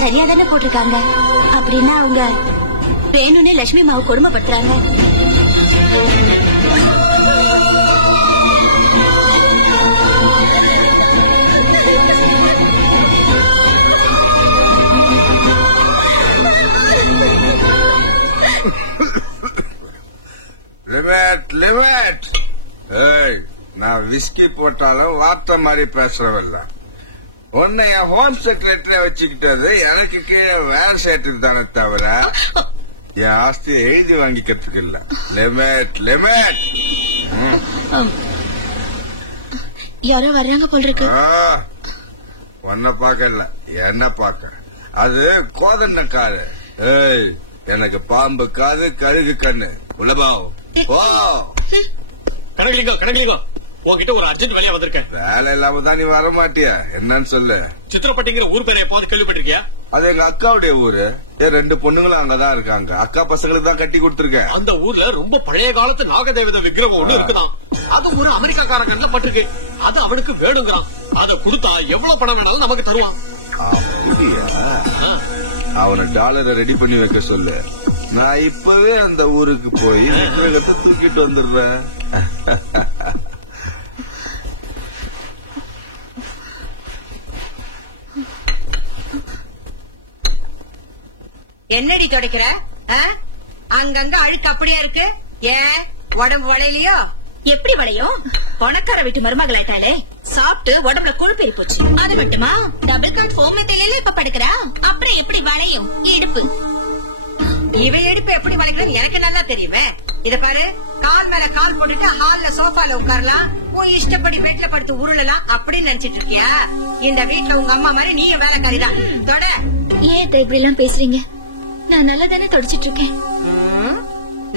சரியா தானே போட்டிருக்காங்க. அப்படின்னா அவங்க வேணும்னே லட்சுமி மாவு கொடுமைப்படுத்துறாங்க. நான் விஸ்கி போட்டாலும் வார்த்தை மாதிரி பேசுறவல்ல. உன்னை என் ஹோம் செக்ரட்டரியா வச்சுக்கிட்டது எனக்கு கீழே வேலை செய்யறதுக்கு தானே தவிர என் ஆஸ்தியை எழுதி வாங்கிக்கிறதுக்கு இல்ல. Limit limit. யாரோ வர்றாங்க போல் இருக்கு. உன்னை பாக்கல, என்ன பாக்க. அது கோதண்ட காது. எனக்கு பாம்பு காது, கழுகு கண்ணு. உள்ளபாவும் கனகலிங்கம், உன்கிட்ட ஒரு அர்ஜென்ட் வேலையா வந்திருக்கேன். வேலை இல்லாம தான் நீ வர மாட்டியா? என்னன்னு சொல்லு. சித்திரப்பட்டிங்கிற ஊர் பேரை எப்போது கேள்விப்பட்டிருக்கியா? அது எங்க அக்காவுடைய ஊரு. 2 பொண்ணுங்களும் அங்கதான் இருக்காங்க. அக்கா பசங்களுக்கு தான் கட்டி கொடுத்திருக்கேன். அந்த ஊர்ல ரொம்ப பழைய காலத்து நாகதேவதை விக்கிரகம் ஒண்ணு இருக்குதான். அது ஒரு அமெரிக்காக்காரங்க பட்டிருக்கு. அது அவனுக்கு வேணுங்கிறான். அதை கொடுத்தா எவ்வளவு பணம் வேணாலும் நமக்கு தருவான். அவனை டாலரை ரெடி பண்ணி வைக்க சொல்லு. நான் இப்பவே அந்த ஊருக்கு போய் விக்கிரகத்தை தூக்கிட்டு வந்துடுறேன். என்னடி துடைக்கிற? அங்கங்க அழுக்கு அப்படியே இருக்கு. ஏன் உடம்பு வளையலையோ? எப்படி வளையும்? பணக்கார வீட்டு மருமகளாயிட்டாலே சாப்பிட்டு உடம்புல கொழுப்பேறி போச்சு. அது மட்டுமா டபுள் காட் ஃபோம் தையல இப்ப படுக்கிறா. அப்புறம் எப்படி வளையும்? இடுப்பு இவ எடுப்பு எப்படி வளைக்கிறது எனக்கு நல்லா தெரியுமே. இத பாரு, கால் மேல கால் போட்டுட்டு ஹால்ல சோஃபால உட்காரலாம், உன் இஷ்டப்படி பெட்ல படுத்து உருளலாம் அப்படின்னு நினைச்சிட்டு இருக்கியா? இந்த வீட்டுல உங்க அம்மா மாதிரி நீயும் வேலைக்காரிதான். தொட. ஏன் இப்படி எல்லாம் பேசுறீங்க? நான் நல்லா தானே தொடச்சிட்டு இருக்கேன்.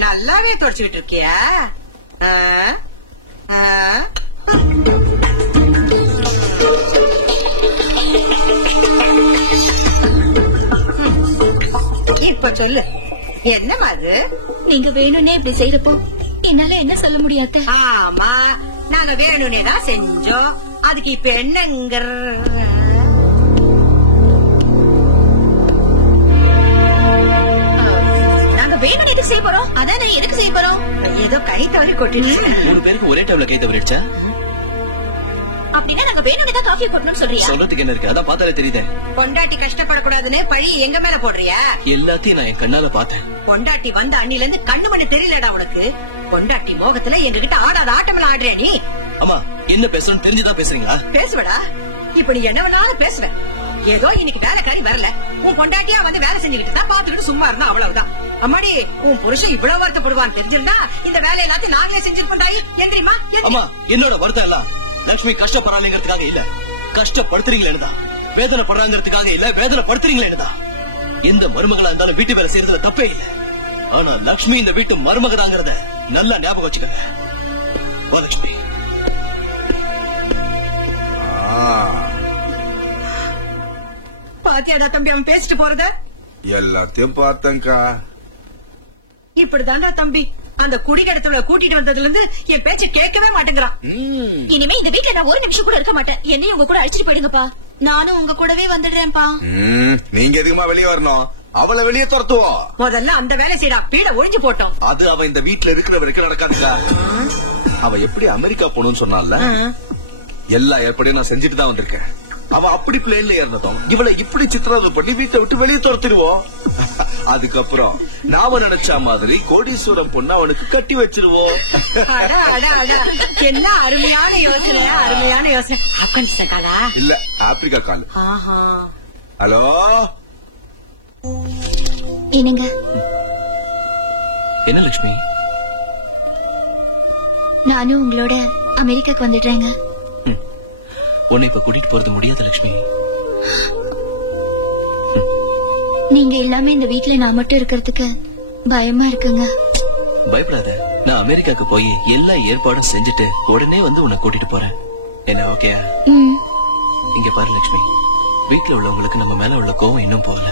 நல்லாவே தொடச்சுட்டு இருக்கியா? இப்ப சொல்லு, என்னமா அது? நீங்க வேணும்னே இப்படி செய்யறப்போ என்னால என்ன சொல்ல முடியாது. ஆமா, நாங்க வேணும்னே தான் செஞ்சோம். அதுக்கு இப்ப என்னங்கிற? வேணும் எதுக்கு செய்ய போறோம்? அதான் நான் எதுக்கு செய்ய போறோம்? ஏதோ கை தவறி கொட்டிடுச்சு. 3 பேருக்கு ஒரே டைம்ல கை தவறிடுச்சா? அப்படின்னா நாங்க வேணும்னு தான் காஃபி போடணும்னு சொல்றியா? சொல்றதுக்கு என்ன இருக்கு? அதான் பார்த்தாலே தெரியுதே. பொண்டாட்டி கஷ்டப்படக்கூடாதுன்னு பழி எங்க மேல போடுறியா? எல்லாத்தையும் நான் என் கண்ணால பார்த்தேன். பொண்டாட்டி வந்த அண்ணில இருந்து கண்ணு மண்ணு தெரியலடா உனக்கு. பொண்டாட்டி மோகத்துல எங்க கிட்ட ஆடாத ஆட்டமெல்லாம் ஆடுற நீ. அம்மா, என்ன பேசணும்னு தெரிஞ்சுதான் பேசுறீங்களா? பேசுவடா, இப்ப நீ என்ன வேணாலும் பேசுவேன். ஏதோ இன்னைக்கு வேலைக்காரி வரல, உன் பொண்டாட்டியா வந்து வேலை செஞ்சுக்கிட்டு தான் பாத்துக்கிட்டு சும்மா இருந்தா அவ்வளவுதான். அம்மாடி, உன் புருஷன் இவ்வளவு வருத்தப்படுவான்னு தெரிஞ்சிருந்தா இந்த வேலை எல்லாத்தையும் நாங்களே செஞ்சிருப்போம். எந்திரிமா. அம்மா, என்னோட வருத்தம் எல்லாம் லட்சுமி கஷ்டப்படுறாங்கிறதுக்காக இல்ல, கஷ்டப்படுத்துறீங்களேன்னு தான். வேதனைப்படுறாங்கிறதுக்காக இல்ல, வேதனைப்படுத்துறீங்களேன்னு தான். எந்த மருமகளா இருந்தாலும் வீட்டு வேலை செய்யறதுல தப்பே இல்ல. ஆனா லட்சுமி இந்த வீட்டு மருமகதாங்கிறத நல்லா ஞாபகம் வச்சுக்கங்க. லட்சுமி பாத்தியாடா தம்பி அவன் பேசிட்டு போறத? எல்லாத்தையும் பார்த்தேன்க்கா. இப்படிதாண்டா தம்பி, அந்த குடிநடத்துல கூட்டிட்டு வந்ததுல இருந்து என் பேச்ச கேட்கவே மாட்டேங்கிறான். இனிமே இந்த வீட்டுல நான் ஒரு நிமிஷம் கூட இருக்க மாட்டேன். என்னையும் உங்க கூட அழைச்சிட்டு போயிடுங்கப்பா. நானும் உங்க கூடவே வந்துடுறேன்ப்பா. நீங்க எதுக்குமா வெளியே வரணும்? அவளை வெளியே துரத்துவோம். முதல்ல அந்த வேலை செய்யடா, பீட ஒழிஞ்சு போட்டோம். அது அவ இந்த வீட்டுல இருக்கிற வரைக்கும் நடக்காதுக்கா. அவ எப்படி அமெரிக்கா போகணும்னு சொன்னால எல்லா ஏற்பாடையும் நான் செஞ்சுட்டு தான் வந்திருக்கேன். அவ அப்படி பிளேன்ல ஏறினதும் இவளை இப்படி சித்திரவதை பண்ணி வீட்டை விட்டு வெளியே துரத்திடுவோம். அதுக்கப்புறம் நாம நினைச்ச மாதிரி கோடீஸ்வரம் பொண்ணு அவனுக்கு கட்டி வச்சிருவோம். என்ன அருமையான யோசனை, அருமையான யோசனை. ஆப்கானிஸ்தான் காலா? இல்ல, ஆப்பிரிக்கா கால். ஹலோ, என்னங்க? என்ன லட்சுமி? நானும் உங்களோட அமெரிக்காக்கு வந்துடுறேங்க. உன்னை இப்ப கூட்டிட்டு போறது முடியாது லட்சுமி. நீங்க இல்லாம இந்த வீட்டுல நான் மட்டும் இருக்கிறதுக்கு பயமா இருக்குங்க. பயப்படாத, நான் அமெரிக்காக்கு போய் எல்லா ஏற்பாடும் செஞ்சுட்டு உடனே வந்து உன்னை கூட்டிட்டு போறேன். என்ன ஓகே? இங்க பாரு லட்சுமி, வீட்டுல உள்ளவங்களுக்கு நம்ம மேல உள்ள கோவம் இன்னும் போகல.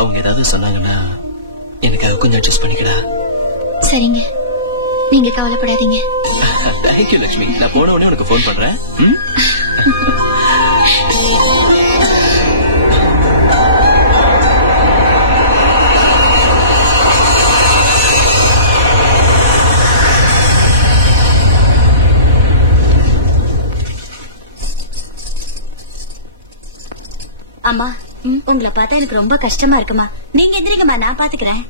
அவங்க ஏதாவது சொன்னாங்கன்னா எனக்காக கொஞ்சம் அட்ஜஸ்ட் பண்ணிக்கடா. சரிங்க, நீங்க கவலைப்படாதீங்க. தேங்க்யூ லட்சுமி. நான் போன உடனே உனக்கு போன் பண்றேன். அம்மா, உங்களை பார்த்தா எனக்கு ரொம்ப கஷ்டமா இருக்குமா. நீங்க எந்திரிங்கம்மா, நான் பாத்துக்கிறேன்.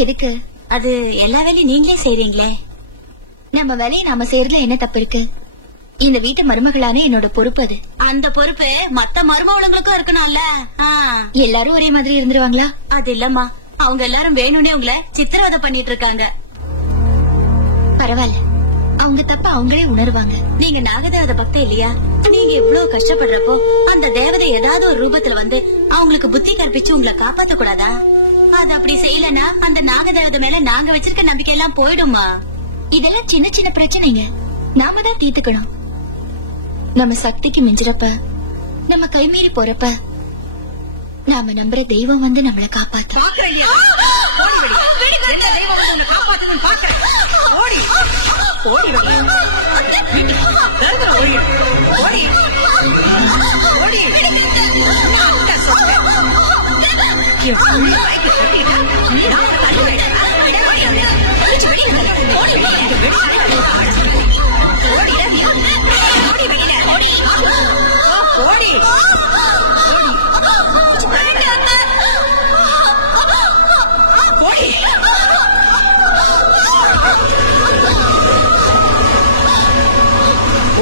எதுக்கு? அது எல்லா வேலையும் நீங்களே செய்றீங்களே. நம்ம வேலையை நாம செய்யறதுல என்ன தப்பு இருக்கு? இந்த வீட்டு மருமகளான என்னோட பொறுப்பு அது. அந்த பொறுப்பு மத்த மருமகளுங்களுக்கும் இருக்கணும்ல. எல்லாரும் ஒரே மாதிரி இருந்துருவாங்களா? அது இல்லம்மா, அவங்க எல்லாரும் வேணும்னே உங்களை சித்திரவதை பண்ணிட்டு இருக்காங்க. பரவாயில்ல, அவங்க தப்ப அவங்களே உணர்வாங்க. நீங்க நாகதேவதை பக்தி இல்லையா? நீங்க இவ்வளவு கஷ்டப்படுறப்போ அந்த தேவதை ஏதாவது ஒரு ரூபத்துல வந்து அவங்களுக்கு புத்தி கற்பிச்சு உங்களை காப்பாத்த கூடாதா? அது அப்படி செய்யலன்னா அந்த நாகதேவதை மேல நாங்க வச்சிருக்க நம்பிக்கை எல்லாம் போயிடுமா? இதெல்லாம் சின்ன சின்ன பிரச்சனைங்க, நாம தான் தீர்த்துக்கணும். நம்ம சக்திக்கு மிஞ்சிறப்ப, நம்ம கைமீறி போறப்ப நாம நம்புற தெய்வம் வந்து நம்மளை காப்பாத்து. போடி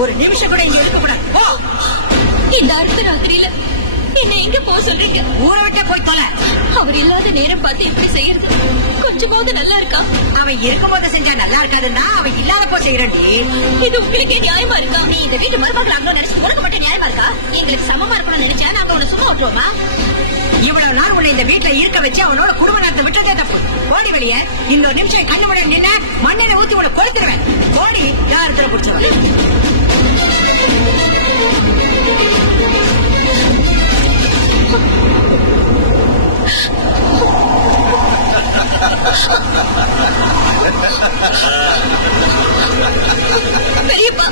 ஒரு நிமிஷம் கூட இங்க இருக்க கூடாது. போ. இந்த அர்த்த ராத்திரியில என்ன எங்க போக சொல்றீங்க? ஊரை விட்டு போய் தொலை. அவர் இல்லாத நேரம் பார்த்து இப்படி செய்யறது கொஞ்சமாவது நல்லா இருக்கா? அவன் இருக்கும் போது செஞ்சா நல்லா இருக்காதுன்னா அவன் இல்லாத போ செய்யறண்டி. இது உங்களுக்கு நியாயமா இருக்கா? நீ இந்த வீட்டு மருமகள் நினைச்சு உனக்கு மட்டும் நியாயமா இருக்கா? எங்களுக்கு சமமா இருக்கணும்னு நினைச்சா நாங்க உன்னை சும்மா விட்டுருவோமா? இவ்வளவு நாள் உன்னை இந்த வீட்டுல இருக்க வச்சு அவனோட குடும்ப நடத்த விட்டதே தப்பு. கோடி வெளியே இன்னொரு நிமிஷம் கண்ணு முன்னாடி நின்ன மண்ணில ஊத்தி உன்னை கொளுத்துருவேன். கோடி யாரத்துல பிடிச்சிருவேன். பெரியப்பா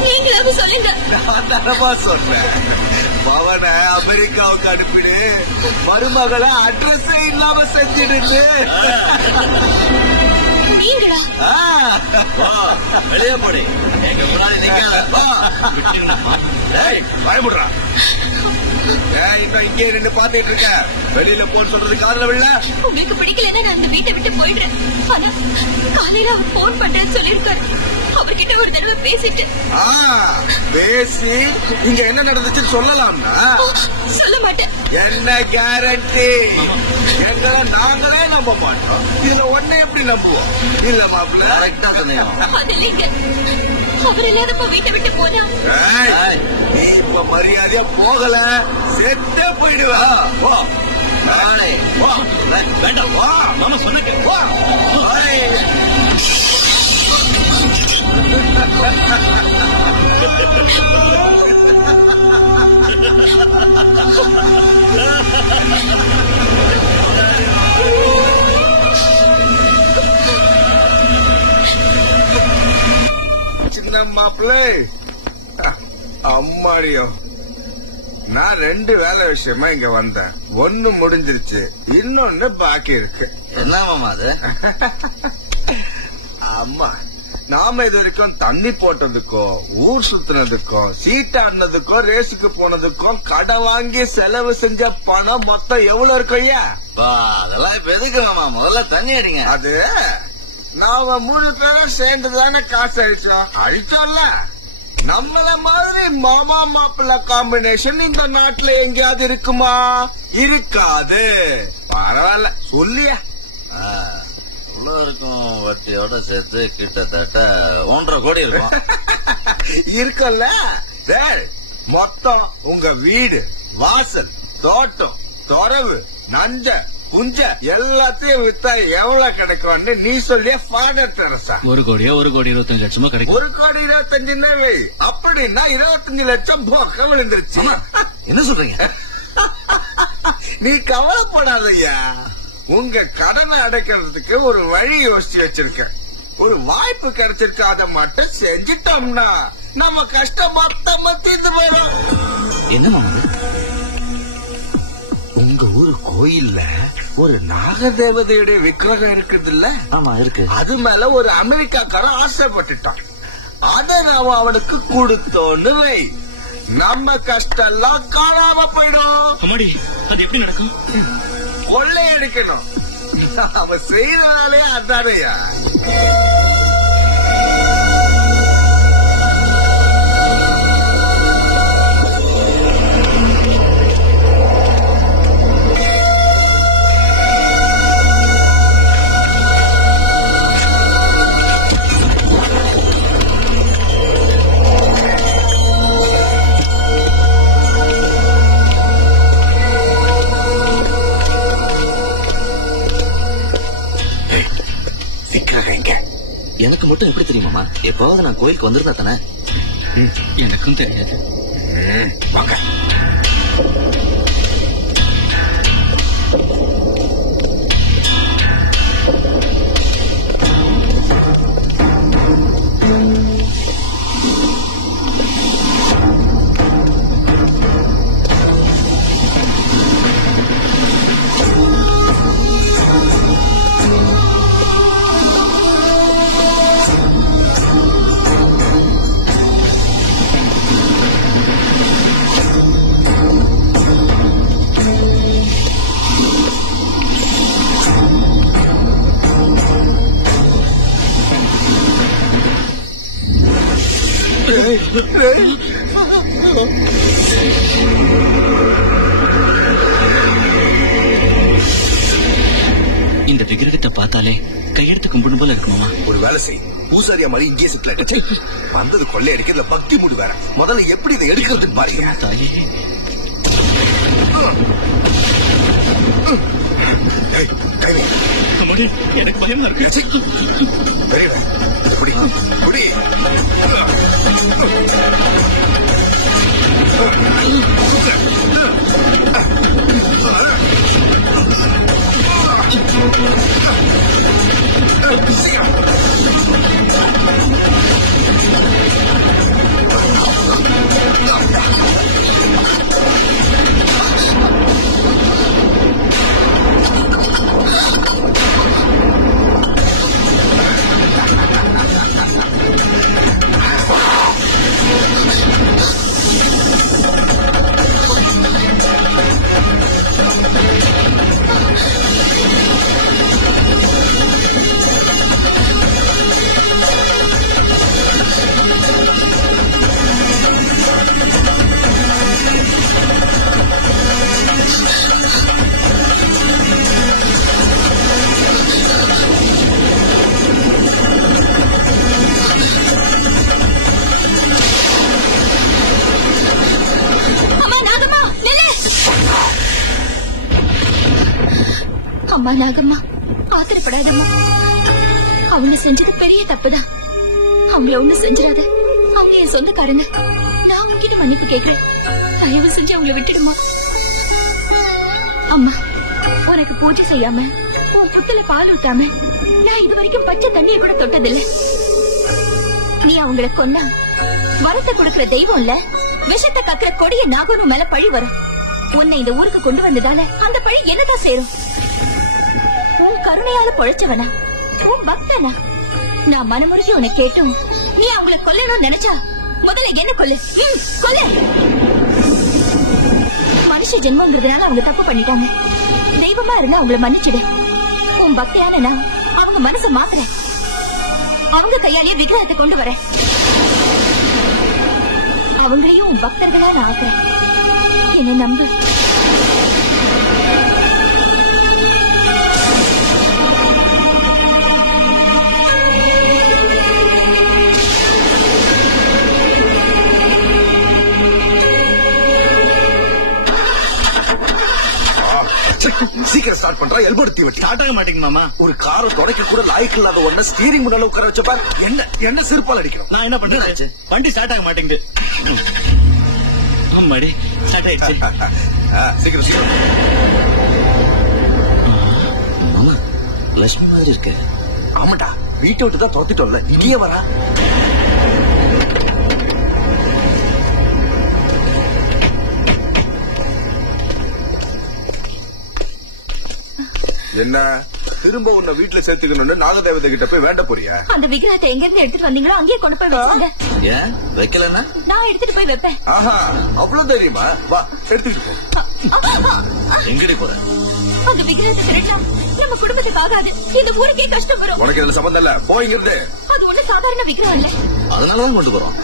நீங்களாவது சொல்லுங்க. நான் தரமா சொல்றேன். பவனை அமெரிக்காவுக்கு அனுப்பிடு, மருமகளை அட்ரஸ் இல்லாம செஞ்சிடுச்சு. நீங்களா? வெளியே போடி. எங்க முன்னாடி பயப்படுறான். இன்னும் இங்கே நின்று பாத்துட்டு இருக்க. வெளியில போன்னு சொல்றது காதுல விழல. உங்களுக்கு பிடிக்கலன்னா நான் இந்த வீட்டை விட்டு போயிடுறேன். ஆனா காலையில அவர் போன் பண்றேன்னு சொல்லிருக்காரு. அவர்கிட்ட ஒரு தடவை பேசிட்டு பேசி இங்க என்ன நடந்துச்சுன்னு சொல்லலாம்னா சொல்ல மாட்டேன். என்ன கேரண்டி? எங்களை நாங்களே நம்ப மாட்டோம். இதுல ஒன்ன எப்படி நம்புவோம்? இல்ல மாப்பிள்ள கரெக்டா சொன்னீங்க. அது இல்லைங்க. அவர் இல்லாதப்ப வீட்டை விட்டு போனா நீ இப்ப மரியாதையா போகல செத்தே போயிடுவா. வேண்டாம் வா மாமா சொன்ன வா. சின்ன மாப்பிள்ளை அம்மாடியோ, நான் 2 வேலை விஷயமா இங்க வந்தேன். 1 முடிஞ்சிருச்சு, இன்னொன்னு பாக்கி இருக்கு. என்ன மாமா அது? அம்மா, நாம இது வரைக்கும் தண்ணி போட்டதுக்கும் ஊர் சுத்தினதுக்கும் சீட்டாடினதுக்கும் ரேஸுக்கு போனதுக்கும் கடை வாங்கி செலவு செஞ்ச பணம் மொத்தம் எவ்வளவு இருக்கும்? அதெல்லாம் இப்ப எதுக்கு மாமா? முதல்ல தண்ணி அடிங்க. அது நாம 3 பேரும் சேர்ந்துதானே காசு அழிச்சோம்ல. நம்மள மாதிரி மாமா மாப்பிள்ள காம்பினேஷன் இந்த நாட்டுல எங்கேயாவது இருக்குமா? இருக்காது. பரவாயில்ல சொல்லியா. இருக்கும் வட்டியோட சேர்த்து கிட்டத்தட்ட 1.5 கோடி இருக்கும். இருக்குல்ல. மொத்தம் உங்க வீடு, வாசல், தோட்டம், தொரவு, நஞ்ச, குஞ்ச எல்லாத்தையும் வித்தா எவ்வளவு கிடைக்கும்னு நீ சொல்லிய ஃபாதர் தெரசா? 1 கோடியோ 1 கோடி 25 லட்சமோ கிடைக்கும். 1 கோடி 25 அப்படின்னா 25 லட்சம் போக விழுந்துருச்சு. என்ன சொல்றீங்க? நீ கவலைப்படாதய்யா. உங்க கடனை அடைக்கிறதுக்கு ஒரு வழி யோசிச்சு வச்சிருக்க. ஒரு வாய்ப்பு கிடைச்சிருக்கு, அதை மட்டும் செஞ்சிட்டோம்னா நம்ம கஷ்டம் மொத்தமா தீர்ந்து போயிடும். என்ன மாமா? உங்க ஊரு கோயில்ல ஒரு நாகதேவதையுடைய விக்கிரகம் இருக்குது இல்ல? ஆமா இருக்கு. அது மேல ஒரு அமெரிக்காக்காரன் ஆசைப்பட்டுட்டான். அத நாம அவனுக்கு கொடுத்தோன்னு வை, நம்ம கஷ்டம் எல்லாம் காணாம போயிடும். அம்மாடி, அது எப்படி நடக்கும்? கொள்ளையடிக்கணும். அவன் செய்யற வேலையா அதானையா? எனக்கு மட்டும் எப்படி தெரியுமாமா? எப்பாவது நான் கோயிலுக்கு வந்திருந்தா தானே. எனக்கும் தெரியாது. வாங்க. இந்த விக்கிரகத்தை பார்த்தாலே கையெடுத்து கும்பிடும் போல இருக்குமா? ஒரு வேலை செய், பூசாரியா மாதிரி இங்கே சிக்கல வந்தது கொள்ளை அடிக்கிறதுல பக்தி மூடு வேற. முதல்ல எப்படி இதை எடுக்கிறதுன்னு பாருங்க. எனக்கு பயமா இருக்கு. அம்மா நாகம்மா, ஆத்திரப்படாதம்மா. அவங்க செஞ்சது பெரிய தப்புதான். அவங்கள ஒண்ணு செஞ்சிடாத. அவங்க என் சொந்தக்காரங்க. நான் உங்ககிட்ட மன்னிப்பு கேட்கிறேன். தயவு செஞ்சு அவங்கள விட்டுடுமா. அம்மா, உனக்கு பூஜை செய்யாம உன் புத்துல பால் ஊத்தாம நான் இது வரைக்கும் பச்சை தண்ணிய கூட தொட்டதில்லை. நீ அவங்கள கொன்னா வரத்தை கொடுக்கிற தெய்வம் இல்ல, விஷத்தை கக்கிற கொடிய நாகனு மேல பழி வரும். உன்னை இந்த ஊருக்கு கொண்டு வந்ததால அந்த பழி என்னதான் சேரும்? உன் கருணையால பொழைச்சவனா, உன் பக்தனா? நான் மனமுருகி உன்னை கேட்டும் நீ அவங்களை கொல்லணும்னு நினைச்சா முதல்ல என்ன கொல்லு. கொல்லு. மனுஷ ஜென்மங்கிறதுனால அவங்க தப்பு பண்ணிட்டாங்க. தெய்வமா இருந்தா அவங்கள மன்னிச்சிடு. உன் பக்தியான நான் அவங்க மனச மாத்துறேன். அவங்க கையாலேயே விக்கிரகத்தை கொண்டு வரேன். அவங்களையும் உன் பக்தர்களா நான் ஆக்குறேன். என்ன நம்பு. சீக்கிரம் ஸ்டார்ட் பண்றா. எல்போ எடுத்து வட்டி ஸ்டார்ட் ஆக மாட்டேங்க மாமா. ஒரு காரை தொடக்க கூட லாய்க்கு இல்லாத ஒண்ணு ஸ்டீரிங் முன்னால உட்கார வச்சப்ப என்ன சிறுப்பால் அடிக்கணும். நான் என்ன பண்றேன்? வண்டி ஸ்டார்ட் ஆக மாட்டேங்குது. ஆமாடி, ஸ்டார்ட் ஆயிடுச்சு. சீக்கிரம் சீக்கிரம். மாமா, லட்சுமி மாதிரி இருக்கு. ஆமாட்டா, வீட்டை விட்டு தான் துரத்திட்டோம்ல, இங்கேயே வரா. என்ன திரும்ப உன்னை வீட்டுல சேர்த்துக்கணும்னு நாகதேவதை கிட்ட போய் வேண்ட போறியா? அந்த விக்கிரகத்தை எங்க இருந்து எடுத்துட்டு வந்தீங்களோ அங்கேயே கொண்டு போய் வச்சுங்க. ஏன் வைக்கலன்னா? நான் எடுத்துட்டு போய் வைப்பேன். ஆஹா, அவ்வளவு தெரியுமா? வா எடுத்துட்டு போ. எங்கடி போற? அந்த விக்கிரகத்தை திருட்டா நம்ம குடும்பத்துக்கு ஆகாது. இந்த ஊருக்கே கஷ்டம் வரும். உனக்கு இதுல சம்பந்தம் இல்ல, போயிங்கிறது. அது ஒண்ணு சாதாரண விக்கிரகம் இல்ல. அதனாலதான் கொண்டு போறோம்.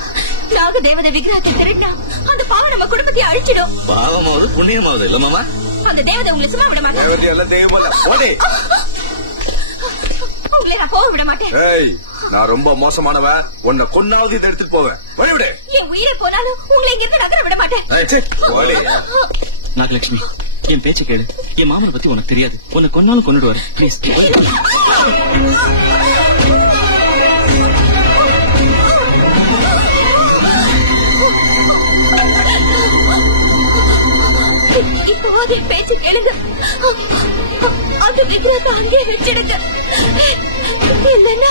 நாகதேவதை விக்கிரகத்தை திருட்டா அந்த பாவம் நம்ம குடும்பத்தை அழிச்சிடும். பாவமாவது புண்ணியமாவது இல்ல மாமா. அந்த தேவதை உங்களை சும்மா விட மாட்டேன். உங்களை நான் போக விட மாட்டேன். நான் ரொம்ப மோசமானவன். உன்னை கொன்னாவது இதை எடுத்துட்டு போவேன். வழிவிடு. என் உயிரை போனாலும் உங்களை இங்கிருந்து நகர விட மாட்டேன். நாகலட்சுமி, என் பேச்சு கேளு. என் மாமனை பத்தி உனக்கு தெரியாது. உன்னை கொன்னாலும் கொண்டுடுவாரு. இப்போ அதே பேச்சு கேளுங்க. அந்த விக்கிரகத்தை அங்கே வச்சிடுங்க. இல்லைன்னா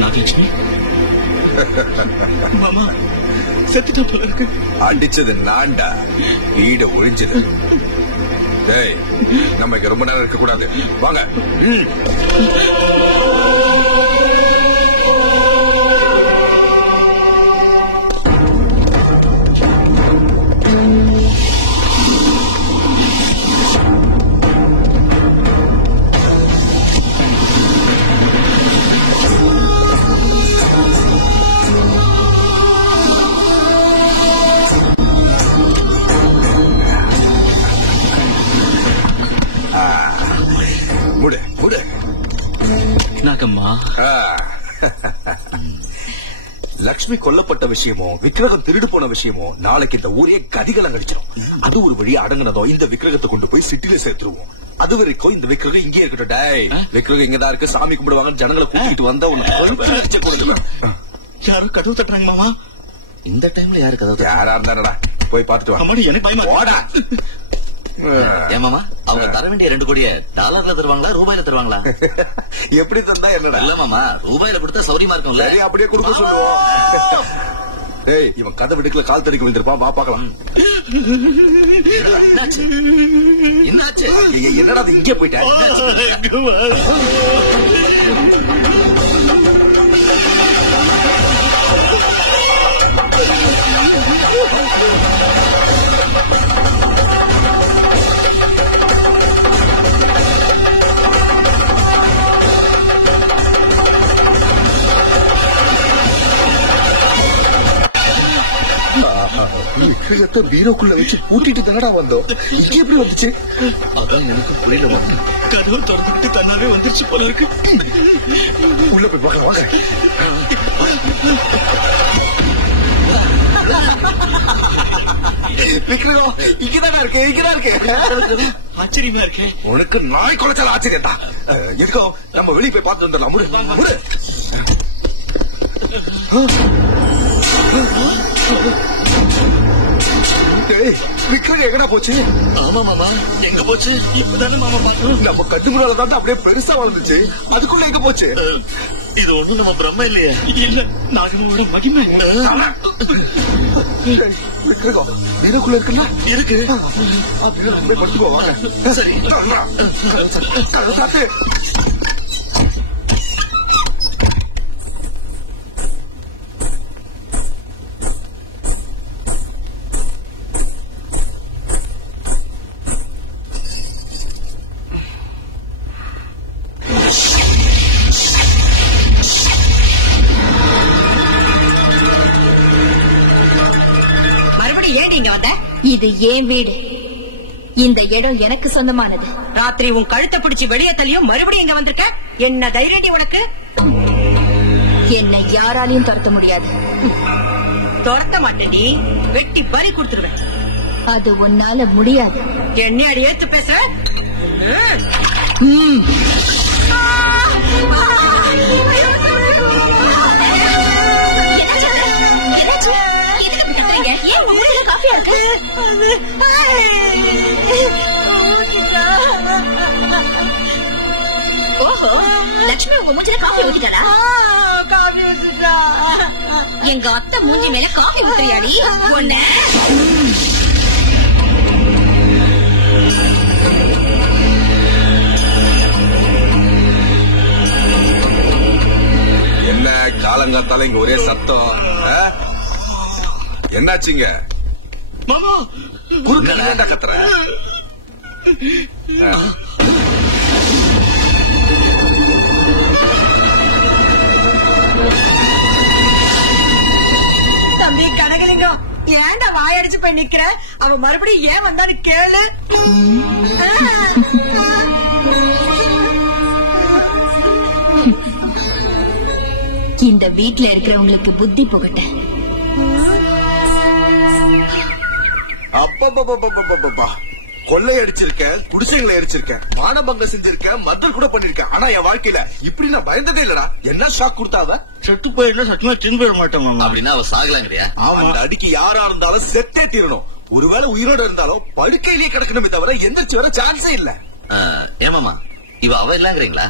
நாகலட்சுமி, மாமா செத்துட்டா போல இருக்கு. அடிச்சது நான்டா, வீட ஒழிஞ்சது. நம்ம இங்க ரொம்ப நேரம் இருக்க கூடாது. வாங்க. லக்ஷ்மி கொல்லப்பட்ட விஷயமோ விக்கிரகம் திருடு போன விஷயமோ நாளைக்கு இந்த ஊரே கதிகளை கடிச்சிடும். அது ஒரு வழியா அடங்கினதோ இந்த விக்கிரகத்தை கொண்டு போய் சிட்டில சேர்த்துருவோம். அது வரைக்கும் இந்த விக்கிரகம் இங்கே இருக்கட்டும். டேய், விக்கிரகம் இங்கதான் இருக்கு, சாமி கும்பிடுவாங்க, ஜனங்களை கூட்டிட்டு வந்தா உனக்கு யாரும் கதவு தட்டுறாங்க மாமா. இந்த டைம்ல யாரு கதவு? யாரா இருந்தாடா, போய் பாத்துட்டு வா. எனக்கு பயமா. ஏமாமா, அவங்க தர வேண்டிய 2 கோடியை டாலர்ல தருவாங்களா ரூபாயில தருவாங்களா? எப்படி தந்தா என்னடா? இல்ல மாமா, ரூபாயில கொடுத்தா சௌரியமா இருக்கும்ல. சரி, அப்படியே கொடுக்க சொல்லுவோம். ஏய், இவன் கதை விடுக்கல கால் தறிக்க வந்திருப்பான், வா பாக்கலாம். என்னாச்சு? என்னடா அது இங்கே போயிட்டேன்? விக்கிரகத்தை பீரோக்குள்ள வச்சு பூட்டிட்டு தானடா வந்தோம். இங்க எப்படி வந்துச்சு? அதான் எனக்கு புரியல. கதவு திறந்துக்கிட்டு தன்னாவே வந்துருச்சு போல இருக்கு. உள்ள போய் பார்க்கலாம் வாங்க. விக்கிரகம் இங்கதானா இருக்கு, இங்கதான் இருக்கு. ஆச்சரியமா இருக்கு. உனக்கு நாய் குலைச்சால ஆச்சரியம்டா. இருக்கோம், நம்ம வெளியே போய் பார்த்து வந்துடலாம். முடு. விக்கிரகம் எங்கடா போச்சு? ஆமா மாமா, எங்க போச்சு? இப்பதானே மாமா பாக்கணும். நம்ம கட்டு முன்னால தான் அப்படியே பெருசா வளர்ந்துச்சு. அதுக்குள்ள எங்க போச்சு? இது ஒண்ணும் நம்ம பிரம்ம இல்லையா? இல்ல, நாகமோட மகிமை. விக்கிரகம் இதுக்குள்ள இருக்குல்ல? இருக்கு. அப்படியே நம்ம படுத்துக்கோ வாங்க. சரி. சாத்து. ஏன் நீங்க வந்த? இது ஏன் வீடு. இந்த இடம் எனக்கு சொந்தமானது. ராத்திரி உன் கழுத்தை பிடிச்சி வெளியே தள்ளியும் மறுபடியும் இங்க வந்திருக்க. என்ன தைரியம் உனக்கு? என்னை யாராலையும் துரத்த முடியாது. துரத்த மாட்டேன், வெட்டி பறி கொடுத்துருவேன். அது உன்னால முடியாது. என்ன அடி ஏத்து பேச? ஓஹோ, லட்சுமி உங்க மூஞ்சில காஃபி ஊத்திட்டாடா? காஃபி ஊத்திட்டா. எங்க அத்தை மூஞ்சி மேல காஃபி ஊத்துறியாடி? ஒண்ணு என்ன காலங்காத்தால இங்க ஒரே சத்தம்? என்னாச்சுங்க மாமா? குறுக்கா கத்துற? தம்பி கனகலிங்கம், ஏன்டா வாயடிச்சு போய் நிக்கிற? அவன் மறுபடியும் ஏன் வந்தான்னு கேளு. இந்த வீட்டுல இருக்கிறவங்களுக்கு புத்தி போகட்ட. அப்பா, கொள்ளை அடிச்சிருக்கேன், குடிசைகளை அடிச்சிருக்கேன், மானபங்கம் செஞ்சிருக்கேன், மர்டர் கூட பண்ணிருக்கேன். ஆனா என் வாழ்க்கையில இப்படி நான் பயந்ததே இல்லடா. என்ன ஷாக் கொடுத்தாவ? செத்து போயிருந்தா சத்தியமா திரும்பி போயிட மாட்டோம். அப்படின்னா அவ சாகலாம் கிடையா? அந்த அடிக்கு யாரா இருந்தாலும் செத்தே தீரணும். ஒருவேளை உயிரோட இருந்தாலும் படுக்கையிலேயே கிடக்கணுமே தவிர எந்திரிச்சு வர சான்ஸே இல்ல. ஏமாமா, இவ அவ இல்லங்கிறீங்களா?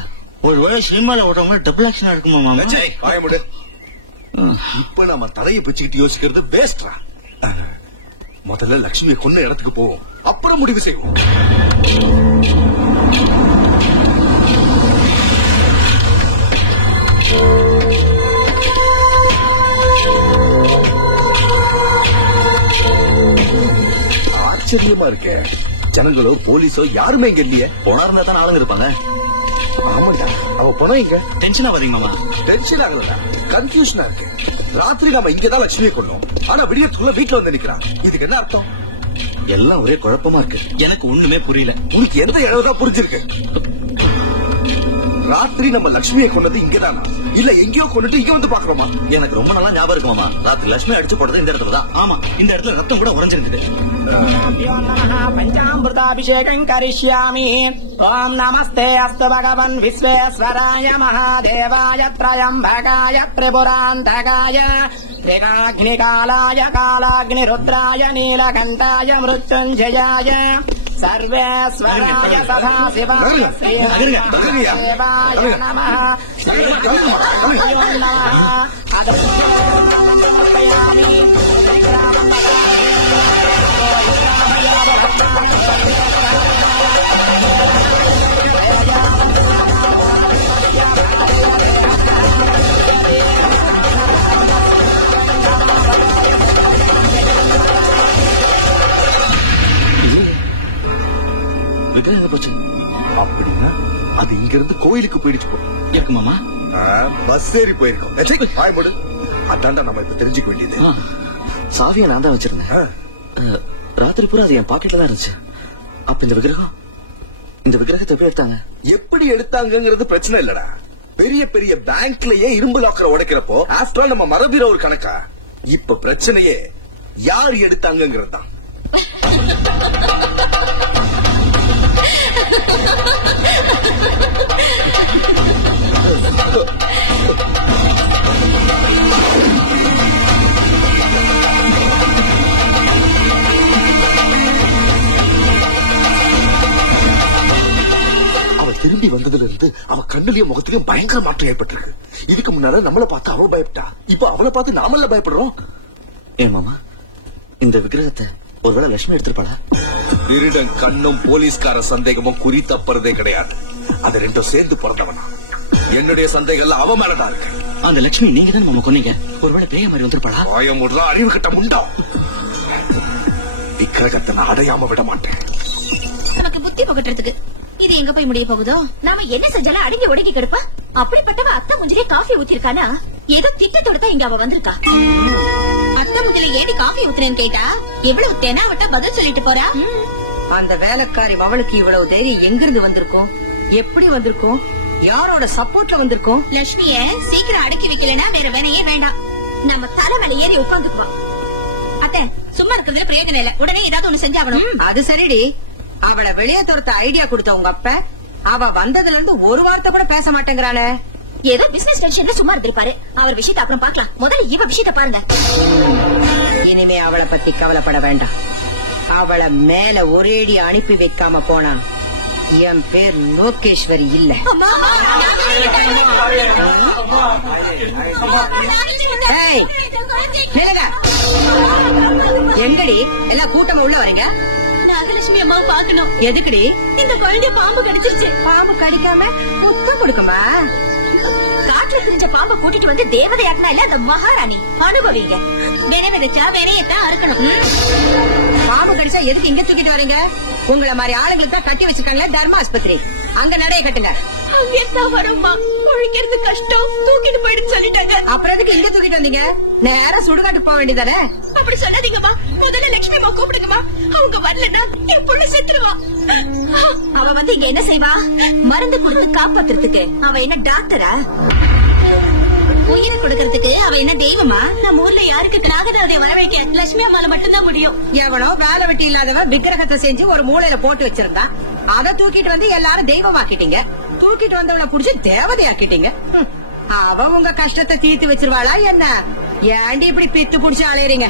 ஒருவேளை சினிமால ஓடுறவங்க டபுள் ஆக்ஷன் இருக்குமா மாமா? வாயமுடு. இப்ப நம்ம தலையை பிச்சுக்கிட்டு யோசிக்கிறது வேஸ்ட்ரா. முதல்ல லட்சுமியை கொன்ன இடத்துக்கு போவோம், அப்புறம் முடிவு செய்வோம். ஆச்சரியமா இருக்க. ஜனங்களோ போலீஸோ யாருமே இங்க இல்லையே. போனாருந்தா தான் ஆளுங்க இருப்பாங்க. ஆமாண்டா, அவ போனா இங்க டென்ஷன் ஆகாதீங்க மாமா. டென்ஷன் ஆகலடா, கன்ஃபியூஷனா இருக்கு. ராத்திரி நாம இங்கதான் லட்சுமியை கொண்டோம், ஆனா விடியத்துக்குள்ள வீட்டுல வந்து நிக்கிறான். இதுக்கு என்ன அர்த்தம்? எல்லாம் ஒரே குழப்பமா இருக்கு. எனக்கு ஒண்ணுமே புரியல. உனக்கு எந்த இழவுதான் புரிஞ்சிருக்கு? ராத்திரி நம்ம லட்சுமியை கொண்டது இங்கதானா இல்ல எங்கேயோ கொண்டுட்டு இங்க வந்து பாக்குறோமா? எனக்கு ரொம்ப நல்லா ஞாபகம் இருக்குமாமா. ராத்திரி லட்சுமி அடிச்சு போட்டது இந்த இடத்துல தான். ஆமா, இந்த இடத்துல ரத்தம் கூட உறைஞ்சிருக்குது. பஞ்சாமிருதாபிஷேகம் கரிஷ்யாமி. ஓம் நமஸ்தே அஸ்து பகவன் விஸ்வேஸ்வராய மகாதேவாய த்ரயம்பகாய திரிபுராந்தகாய திரிகாக்னிகாலாய காலாக்னிருத்ராய நீலகண்டாய மிருத்யுஞ்சயாய சர்வேஸ்வராய சதாசிவாய ஸ்ரீமத்வாய நமः. விக்கிரகம் போச்சு அப்படின்னா அது இங்க இருந்து கோயிலுக்கு போயிடுச்சு இருக்குமாமா. பஸ் ஏறி போயிருக்கோம். அதான்டா நம்ம இப்ப தெரிஞ்சுக்க வேண்டியது. சாவியை நான் தான் வச்சிருந்தேன். ராத்திரி பூரா அது என் பாக்கெட்ல தான் இருந்துச்சு. அப்ப இந்த விக்கிரகத்தை எப்படி எடுத்தாங்க? எப்படி எடுத்தாங்கிறது பிரச்சனை இல்லடா. பெரிய பெரிய பேங்க்லயே இரும்பு லாக்கரை உடைக்கிறப்போ ஆஃப்டர் ஆல் நம்ம மரபிற ஒரு கணக்கா. இப்ப பிரச்சனையே யார் எடுத்தாங்கிறது தான். திரும்பி வந்ததுல இருந்து அவ கண்ணுலயும் முகத்திலயும் பயங்கர மாற்றம் ஏற்பட்டிருக்கு. இதுக்கு முன்னால நம்மள பார்த்து அவ பயப்பட்டா, இப்ப அவளை பார்த்து நாமல்ல பயப்படுறோம். ஏன் மாமா, இந்த விக்கிரகத்தை ஒருவேளை லட்சுமி எடுத்திருப்பாளா? திருடன் கண்ணும் போலீஸ்கார சந்தேகமும் குறி தப்புறதே கிடையாது. அது ரெண்டும் சேர்ந்து பிறந்தவனா. என்னுடைய சந்தேகம் அவ மேலதான் இருக்கு. அந்த லட்சுமி நீங்க தான் மாமா கொன்னீங்க. ஒருவேளை பேய மாதிரி வந்திருப்பாளா? பயமுடலாம், அறிவு கிட்ட உண்டா? விக்கிரகத்தை நான் அடையாம விட மாட்டேன். நமக்கு புத்தி புகட்டுறதுக்கு இது எங்க போய் முடிய போகுதோ? நாம என்ன செஞ்சாலும் அடங்கி உடங்கி கிடப்பா. அப்படிப்பட்டவ அத்தை முஞ்சிலே காஃபி ஊத்திருக்கானா? ஏதோ திட்டத்தோட தான் இங்க அவ வந்திருக்கா. அத்தை முஞ்சில ஏடி காஃபி ஊத்துறேன்னு கேட்டா எவ்வளவு தெனாவட்டா பதில் சொல்லிட்டு போறா. அந்த வேலைக்காரி அவளுக்கு இவ்வளவு தைரியம் எங்கிருந்து வந்திருக்கும்? எப்படி வந்திருக்கும்? யாரோட சப்போர்ட்ல வந்திருக்கும்? லட்சுமிய சீக்கிரம் அடக்கி வைக்கலனா வேற வேலையே வேண்டாம். நம்ம தலை மேல ஏறி உட்காந்துக்குவா. அத்தை சும்மா இருக்கிறதுல பிரயோஜனம் இல்ல. உடனே ஏதாவது ஒண்ணு செஞ்சாகணும். அது சரிடி. அவளை வெளியே துரத்த ஐடியா கொடுத்த உங்க அப்ப அவ வந்ததுல இருந்து ஒரு வார்த்தை கூட பேச மாட்டேங்கிறாளே. ஏதோ பிசினஸ் டென்ஷன்ல சும்மா இருந்திருப்பாரு. அவர் விஷயத்தை அப்புறம் பாக்கலாம். முதல்ல இவ விஷயத்தை பாருங்க. இனிமே அவளை பத்தி கவலைப்பட வேண்டாம். அவளை மேல ஒரேடி அனுப்பி வைக்காம போனா என் பேர் லோகேஸ்வரி இல்ல. எங்கடி எல்லாம் கூட்டமா உள்ள வரீங்க? நாகலட்சுமி அம்மா பாக்கணும். எதுக்குடி? இந்த குழந்தை பாம்பு கடிச்சிருச்சு. பாம்பு கடிக்காம புத்தம் கொடுக்குமா? காட்டுல திரிஞ்ச பாம்பை கூட்டிட்டு வந்து தேவதையாக்குனா இல்ல அந்த மகாராணி. அனுபவிங்க. விதைச்சா வினையத்தான் அறுக்கணும். பாம்பு கடிச்சா எதுக்கு இங்க தூக்கிட்டு வரீங்க? உங்களை மாதிரி ஆளுங்களுக்கு தான் கட்டி வச்சிருக்காங்களே தர்ம ஆஸ்பத்திரி, அங்க நடைய கட்டுங்க. குழிக்கிறது கஷ்டம், தூக்கிட்டு போயிடுன்னு சொல்லிட்டாங்க. அப்புறம் எதுக்கு இங்க தூக்கிட்டு வந்தீங்க? நேரம் சுடுகாட்டுக்கு போக வேண்டியதானே? அப்படி சொல்லாதீங்கம்மா. முதல்ல லட்சுமி அம்மா கூப்பிடுங்கம்மா. அவங்க வரலன்னா என் பொண்ணு செத்துருவா. அவ வந்து இங்க என்ன செய்வா? மருந்து கொடுத்து காப்பாத்துறதுக்கு. அவ என்ன டாக்டரா? உயிரை கொடுக்கறதுக்கு அவ என்ன தெய்வமா? நம்ம ஊர்ல யாருக்கு நாகதேவதை வரவேற்க லட்சுமி அம்மால மட்டும்தான் முடியும். எவனோ வேலை வெட்டி இல்லாதவன் விக்கிரகத்தை செஞ்சு ஒரு மூலையில போட்டு வச்சிருந்தான். அதை தூக்கிட்டு வந்து எல்லாரும் தெய்வமாக்கிட்டீங்க. தூக்கிட்டு வந்தவளை புடிச்சு தேவதையாக்கிட்டீங்க. அவ உங்க கஷ்டத்தை தீர்த்து வச்சிருவாளா என்ன? ஏண்டி இப்படி பித்து புடிச்சு அலையறீங்க?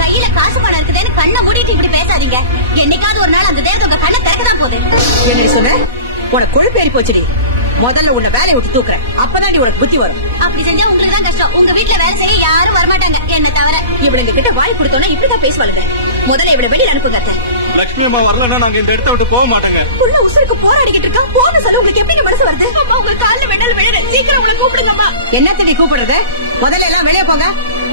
கையில காசு பணம் இருக்குதுன்னு கண்ணை மூடிட்டு இப்படி பேசாதீங்க. என்னைக்காவது ஒரு நாள் அந்த தேவதை உங்க கண்ணை திறக்கதான் போகுது. என்ன சொன்ன? உனக்கு கொழுப்பு ஏறி போச்சுடி. முதல்ல உன்னை வேலையை விட்டு தூக்குறேன், அப்பதான் உனக்கு புத்தி வரும். அப்படி செஞ்சா உங்களுக்கு தான் கஷ்டம். உங்க வீட்டுல வேலை செய்ய யாரும் வரமாட்டாங்க என்ன தவிர. இவளுங்க கிட்ட வாய் கொடுத்தோன்னா இப்படிதான் பேசுவாளுங்க. முதல்ல இவளை வெளியில அனுப்புங்க. லட்சுமி அம்மா வரலன்னா நாங்க இந்த இடத்த விட்டு போக மாட்டாங்க. உள்ள உசுருக்கு போராடிக்கிட்டு இருக்கா. போன சொல்ல உங்களுக்கு எப்படி மனசு வருது? அம்மா உங்க கால்ல வெண்ணல் விழுற. சீக்கிரம் உங்களை கூப்பிடுங்கம்மா. என்ன தேடி கூப்பிடுறது? முதல்ல எல்லாம் வெளியே போங்க.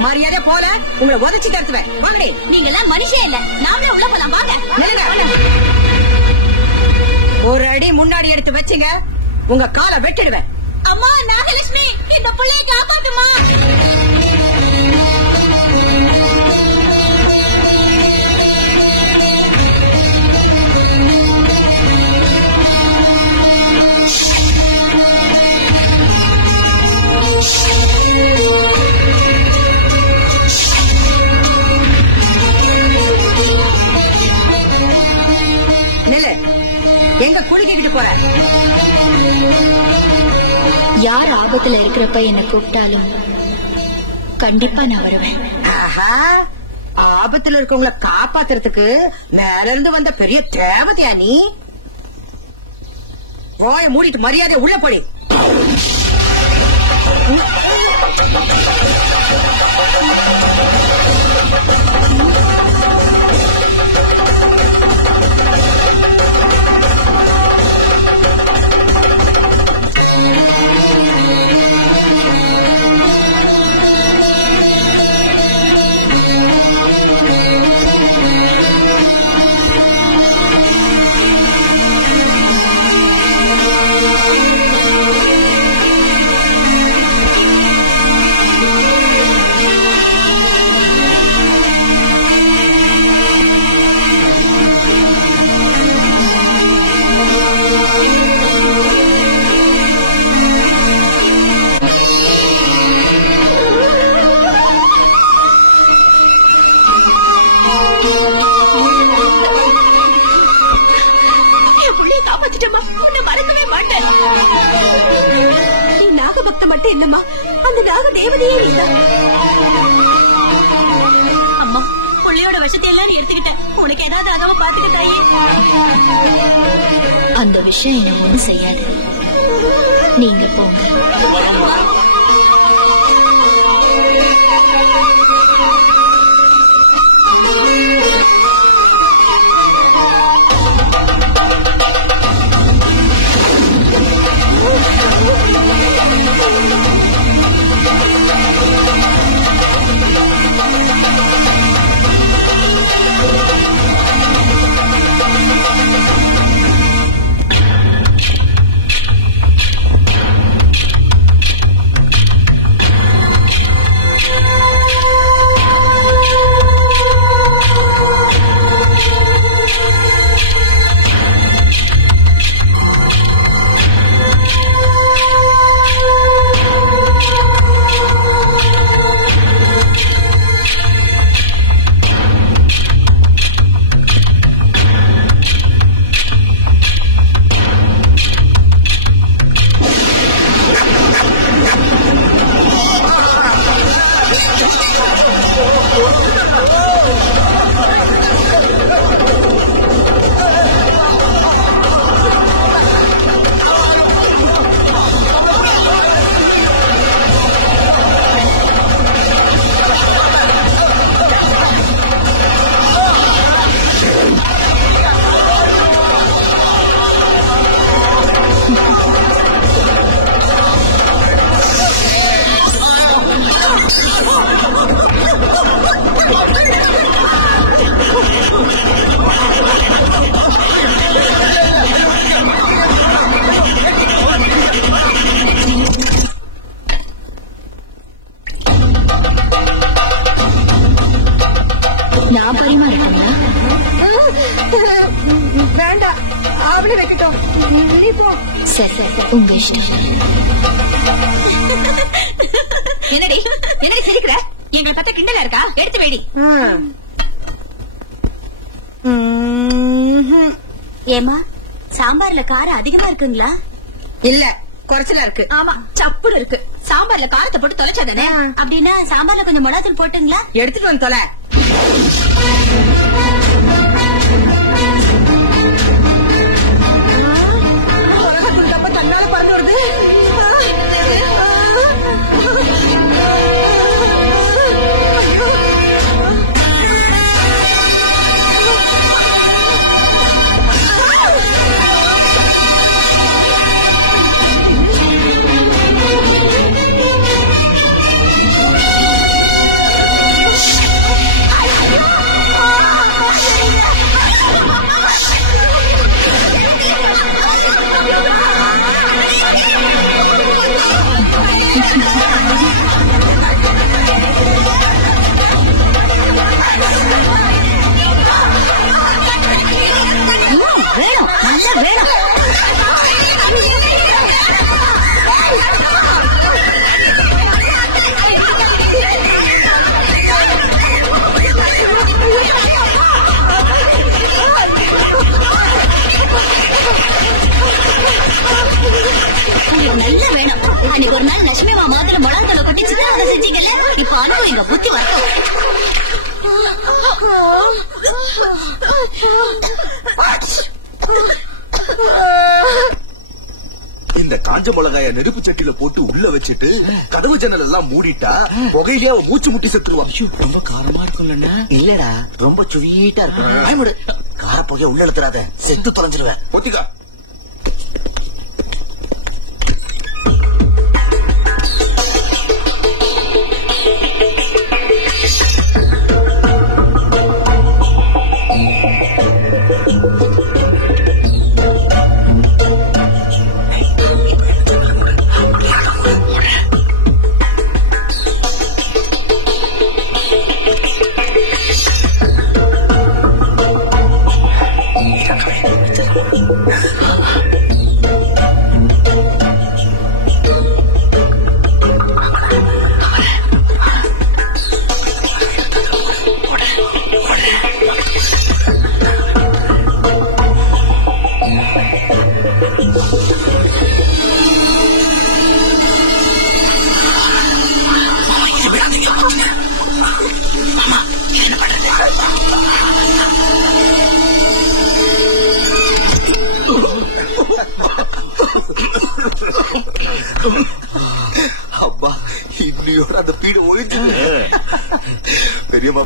மரியாதை போல உங்களை உதச்சி தடுத்துவேன். வாங்கடி. நீங்க எல்லாம் மனுஷே இல்ல. நாமளே உள்ள போலாம் வாங்க. ஒரு அடி முன்னாடி எடுத்து வச்சுங்க, உங்க காலை வெட்டிடுவேன். அம்மா நாகலட்சுமி, இந்த புள்ளைய காப்பாத்துமா. நில்லு, எங்க குடுக்கிட்டு போற? யார் ஆபத்துல இருக்கிறப்ப என்ன கூப்பிட்டாலும் கண்டிப்பா நான் வருவேன். ஆஹா, ஆபத்துல இருக்கவங்கள காப்பாத்துறதுக்கு மேல இருந்து வந்த பெரிய தேவதையா நீ? வாய மூடிட்டு மரியாதை உள்ள போடி. மறக்கவே மாட்டேன். நீ நாகபக்த மட்டும் இல்லம்மா, அந்த நாக தேவதையே இல்ல. அம்மா, புள்ளையோட விஷத்தை எல்லாம் எடுத்துக்கிட்ட. உனக்கு ஏதாவது ஆகாம பாத்துக்க தாயே. அந்த விஷயம் என்ன ஒண்ணும் செய்யாது. நீங்க போங்க. நான் பரிமாறட்டா? வேண்டாம், அவளை வைக்கட்டும். நீ போ. சரி சரி, உங்க இஷ்டம். என்னடி என்னடி சிரிக்கிற? எங்களை பத்த கிண்டலா இருக்கா? எடுத்து வைடி. ஏமா, சாம்பார்ல காரம் அதிகமா இருக்குங்களா? இல்ல, குறைச்சலா இருக்கு. ஆமா, சப்புன்னு இருக்கு. சாம்பார்ல காரத்தை போட்டு தொலைச்சாதானே? அப்படின்னா சாம்பார்ல கொஞ்சம் மிளகாத்தூள் போட்டுங்களா? எடுத்துட்டு வந்து தொலை. தன்னால பறந்து வருது. வேணும், நல்லா வேணும். அன்னைக்கு ஒரு நாள் லட்சுமி மாமாதுல மொளாத்தலை கொட்டிச்சுட்டு அதை செஞ்சீங்கல்ல, இப்ப அனுபவிங்க புத்தி வரட்டும். இந்த காஞ்ச மிளகாய நெருப்பு சட்டியில போட்டு உள்ள வச்சுட்டு கதவு ஜன்னல் எல்லாம் மூடிட்டா புகையிலே அவன் மூச்சு முட்டி செத்துருவான். ரொம்ப காரமா இருக்கும்ல. இல்லடா, ரொம்ப சுவீட்டா இருக்கும். கார புகைய உள்ள இழுத்துறாத, செத்து தொலைஞ்சிருவேன். பொத்திக்கா. அப்பா, இப்படியோட அந்த பீடு ஒழிச்சு பெரியம்மா.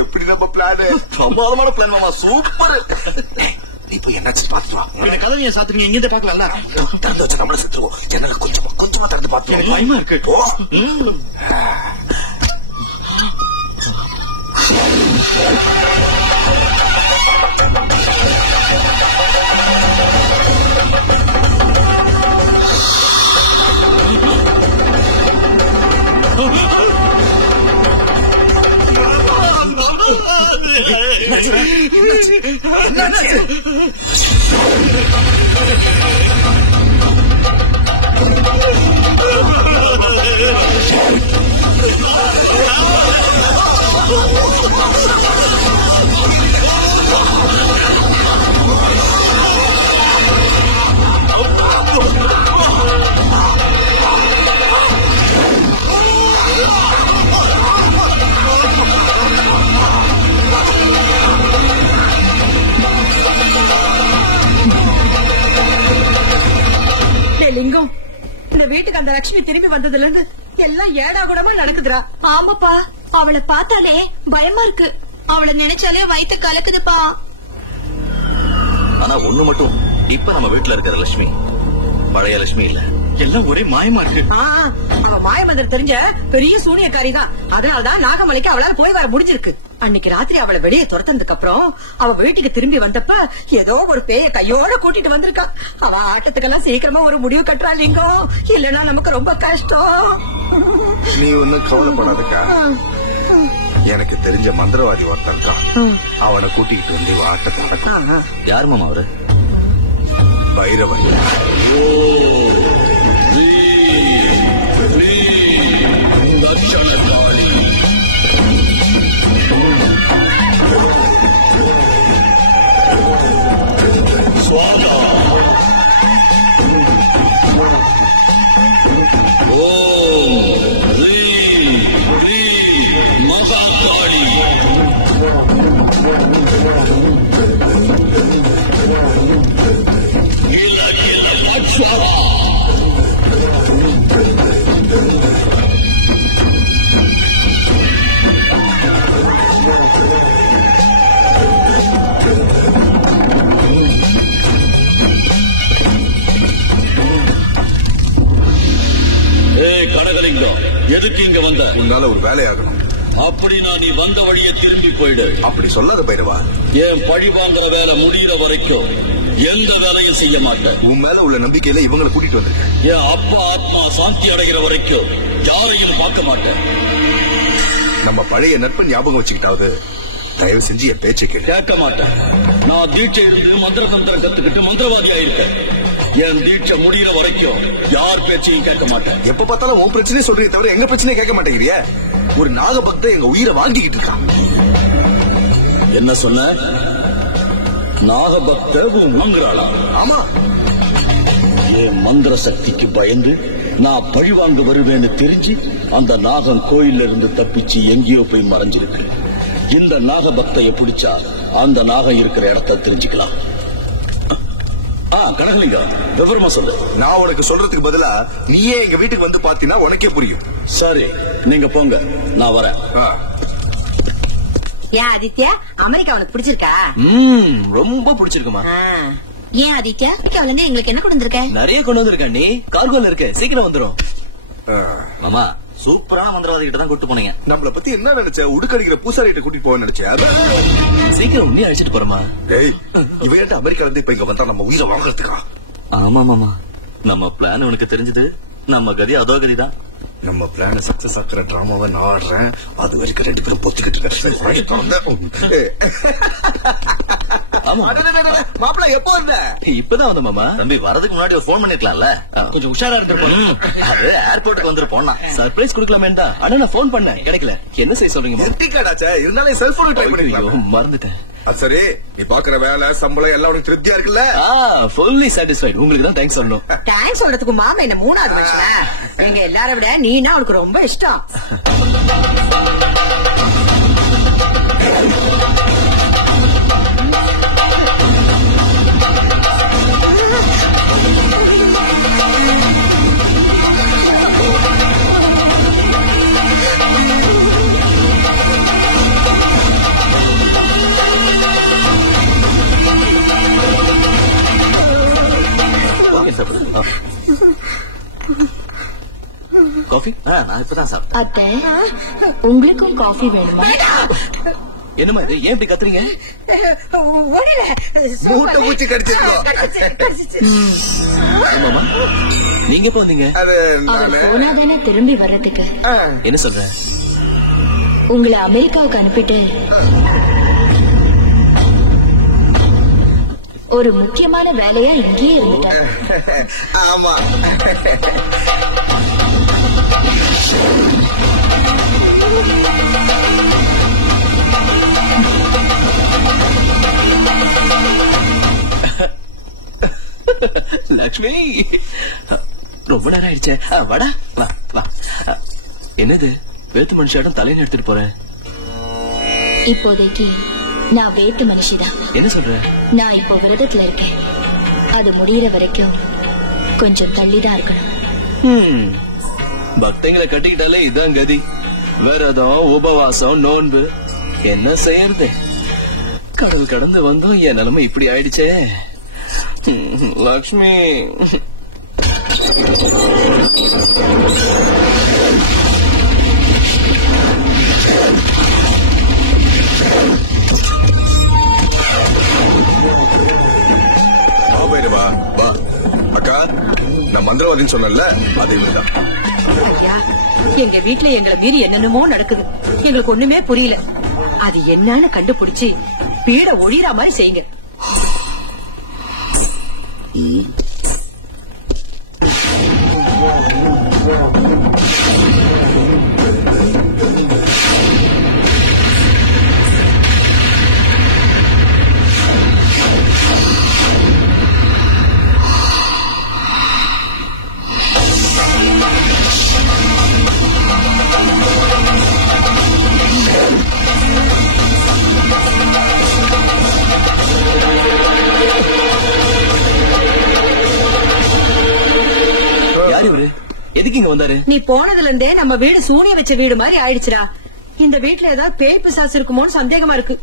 எப்படி நம்ம பிளான்? பிரமாதமான பிளான் மாமா, சூப்பர். இப்ப என்னாச்சு பாத்துக்கலாம். இந்த கதவையை சாத்துறீங்க, இங்க பாக்கலாம்ல. திறந்து வச்சு நம்மள செத்துருவோம். ஜன்னல கொஞ்சமா திறந்து பாத்துருவோம். பயமா இருக்கு. லிங்கம், இந்த வீட்டுக்கு அந்த லட்சுமி திரும்பி வந்ததுல இருந்து எல்லாம் ஏடா கூடமா நடக்குதுரா. ஆமாப்பா, அவளை பார்த்தாலே பயமா இருக்கு. அவளை நினைச்சாலே வயிற்று கலக்குதுப்பா. ஆனா ஒண்ணு மட்டும், இப்ப நம்ம வீட்டுல இருக்கிற லட்சுமி பழைய லட்சுமி இல்ல. எல்லாம் ஒரே மாயமா இருக்கு. அவ மாயமந்திரம் தெரிஞ்ச பெரிய சூனியக்காரி தான். அதனாலதான் நாகமலைக்கு அவளால போய் வர முடிஞ்சிருக்கு. அன்னைக்கு ராத்திரி அவளை வெளியே துரத்ததுக்கு அப்புறம் அவ வீட்டுக்கு திரும்பி வந்தப்ப ஏதோ ஒரு பேய கையோட கூட்டிட்டு வந்திருக்கா. அவ ஆட்டத்துக்கெல்லாம் சீக்கிரமா ஒரு முடிவு கட்டுறா லிங்கம், இல்லன்னா நமக்கு ரொம்ப கஷ்டம். நீ ஒன்னும் கவலைப்படாதக்கா. எனக்கு தெரிஞ்ச மந்திரவாதி ஒருத்தன் தான். அவனை கூட்டிகிட்டு வந்து ஆட்டத்தை நடக்கும். யார் மாமா அவரு? பைரவன். எதுக்கு இங்க வந்த? உன்னால ஒரு வேலையாகணும். அப்படின்னா நீ வந்த வழியே திரும்பி போயிடு. அப்படி சொல்லாத பைரவா. ஏன் பழி வாங்குற வேலை முடிகிற வரைக்கும் எந்த வேலையும் செய்ய மாட்டேன். உன் மேல உள்ள நம்பிக்கையில இவங்களை கூட்டிட்டு வந்திருக்கேன். என் அப்பா ஆத்மா சாந்தி அடைகிற வரைக்கும் யாரையும் பார்க்க மாட்டேன். நம்ம பழைய நட்பு ஞாபகம் வச்சுக்கிட்டாவது தயவு செஞ்சு என் பேச்சை கேட்க மாட்டேன். நான் தீட்சை இருந்து மந்திர தந்திரம் கத்துக்கிட்டு மந்திரவாதி ஆயிருக்கேன். என் தீட்சை முடிகிற வரைக்கும் யார் பேச்சையும் கேட்க மாட்டேன். எப்ப பார்த்தாலும் உன் பிரச்சனையே சொல்றீங்க தவிர எங்க பிரச்சனையே கேட்க மாட்டேங்கிறிய. ஒரு நாகபக்த எங்க உயிரை வாங்கிக்கிட்டு இருக்கான். என்ன சொன்ன? நாகபக்த வாங்குறாளா? ஆமா. என் மந்திர சக்திக்கு பயந்து நான் பழிவாங்க வருவேன்னு தெரிஞ்சு அந்த நாகம் கோயில்ல இருந்து தப்பிச்சு எங்கேயோ போய் மறைஞ்சிருக்கு. இந்த நாகபக்தைய பிடிச்சா அந்த நாகம் இருக்கிற இடத்த தெரிஞ்சுக்கலாம். கனகலிங்க, விவரமா சொல்லு. நான் உனக்கு சொல்றதுக்கு பதிலா நீயே எங்க வீட்டுக்கு வந்து பாத்தீங்கன்னா உனக்கே புரியும். சரி, நீங்க போங்க, நான் வரேன். ஏன் ஆதித்யா, அமெரிக்கா உனக்கு பிடிச்சிருக்கா? ரொம்ப பிடிச்சிருக்குமா? ஏன் ஆதித்யா, அமெரிக்காவில எங்களுக்கு என்ன கொண்டு வந்திருக்க? நிறைய கொண்டு வந்திருக்க. நீ கார்கோல இருக்க, சீக்கிரம் வந்துடும். மாமா, சூப்பரான மந்திரவாதி கிட்ட தான் கூட்டு போனீங்க. நம்மள பத்தி என்ன நினைச்ச? உடுக்கடிக்கிற பூசாரி கிட்ட கூட்டிட்டு போக நினைச்சேன். சீக்கிரம் உன்னே அழைச்சிட்டு போறமா? இவன் அமெரிக்கா வந்து இப்ப இங்க வந்தா நம்ம உயிரை வாங்கறதுக்கா? ஆமா மாமா, நம்ம பிளான் உனக்கு தெரிஞ்சது. நம்ம கதி அதோ கதிதான். நம்ம பிளான் சக்சஸ் ஆக்குற டிராமாவை நான் ஆடுறேன். அது வரைக்கும் 2 பேரும் பொத்திக்கிட்டு மாப்பிள எப்போ வந்த? இப்பதான் வந்த மாமா. தம்பி, வரதுக்கு முன்னாடி ஒரு போன் பண்ணிருக்கலாம்ல. கொஞ்சம் உஷாரா இருந்திருப்போம். அது ஏர்போர்ட்டுக்கு வந்து போனா சர்ப்ரைஸ் கொடுக்கலாமே தான். ஆனா நான் போன் பண்ணேன், கிடைக்கல. என்ன செய்ய சொல்றீங்க? இருந்தாலும் செல்போன் ட்ரை பண்ணிக்கலாம். மறந்துட்டேன். சரி, நீ பாக்குற வேலை சம்பளம் எல்லாம் உனக்கு திருப்தியா இருக்குல்ல? Fully satisfied. உங்களுக்கு தான் தேங்க்ஸ் சொல்லணும். தேங்க்ஸ் சொல்றதுக்கு மாமா என்ன 3வது மனுஷனா? எங்க எல்லார விட நீனா அவனுக்கு ரொம்ப இஷ்டம். காஃபி? நான் இப்பதான் சாப்பிட்டேன். அத்தை, உங்களுக்கும் காஃபி வேணுமா? என்னமா இது? ஏன் இப்படி கத்துறீங்க? மூட்டை பூச்சி கடிச்சிருக்கோம். நீங்க எப்ப வந்தீங்க? அவர் போனாதானே திரும்பி வர்றதுக்கு. என்ன சொல்ற? உங்களை அமெரிக்காவுக்கு அனுப்பிட்டு ஒரு முக்கியமான வேலையா இங்கேயே இருந்துட்டார். ஆமா, லக்ஷ்மி, ரொம்ப நேரம் ஆயிடுச்சே. வாடா, வா வா. என்னது வேத்து மனுஷாடம் தலையில எடுத்துட்டு போறேன்? இப்போதைக்கு நான் வேத்து மனுஷிதான். என்ன சொல்ற? நான் இப்போ விரதத்துல இருக்கேன். அது முடியற வரைக்கும் கொஞ்சம் தள்ளிதான் இருக்கணும். பக்தங்களை கட்டிக்கிட்டாலே இதான் கதி. விரதம், உபவாசம், நோன்பு, என்ன செய்யறது? கடல் கடந்து வந்தோம், என் நிலைமை இப்படி ஆயிடுச்சே. லக்ஷ்மி, வா. அக்கா, நான் மந்திரவாதின்னு சொன்னல, அது இவன்தான். ஐயா, எங்க வீட்டுல எங்களை மீறி என்னென்னமோ நடக்குது. எங்களுக்கு ஒண்ணுமே புரியல. அது என்னன்னு கண்டுபிடிச்சு பீட ஒழிற மாதிரி செய்யுங்க. எதுக்கு இங்க வந்தாரு? நீ போனதுல இருந்தே நம்ம வீடு சூனிய வச்ச வீடு மாதிரி ஆயிடுச்சுடா. இந்த வீட்டுல ஏதாவது பேய் பிசாசு இருக்குமோன்னு சந்தேகமா இருக்கு.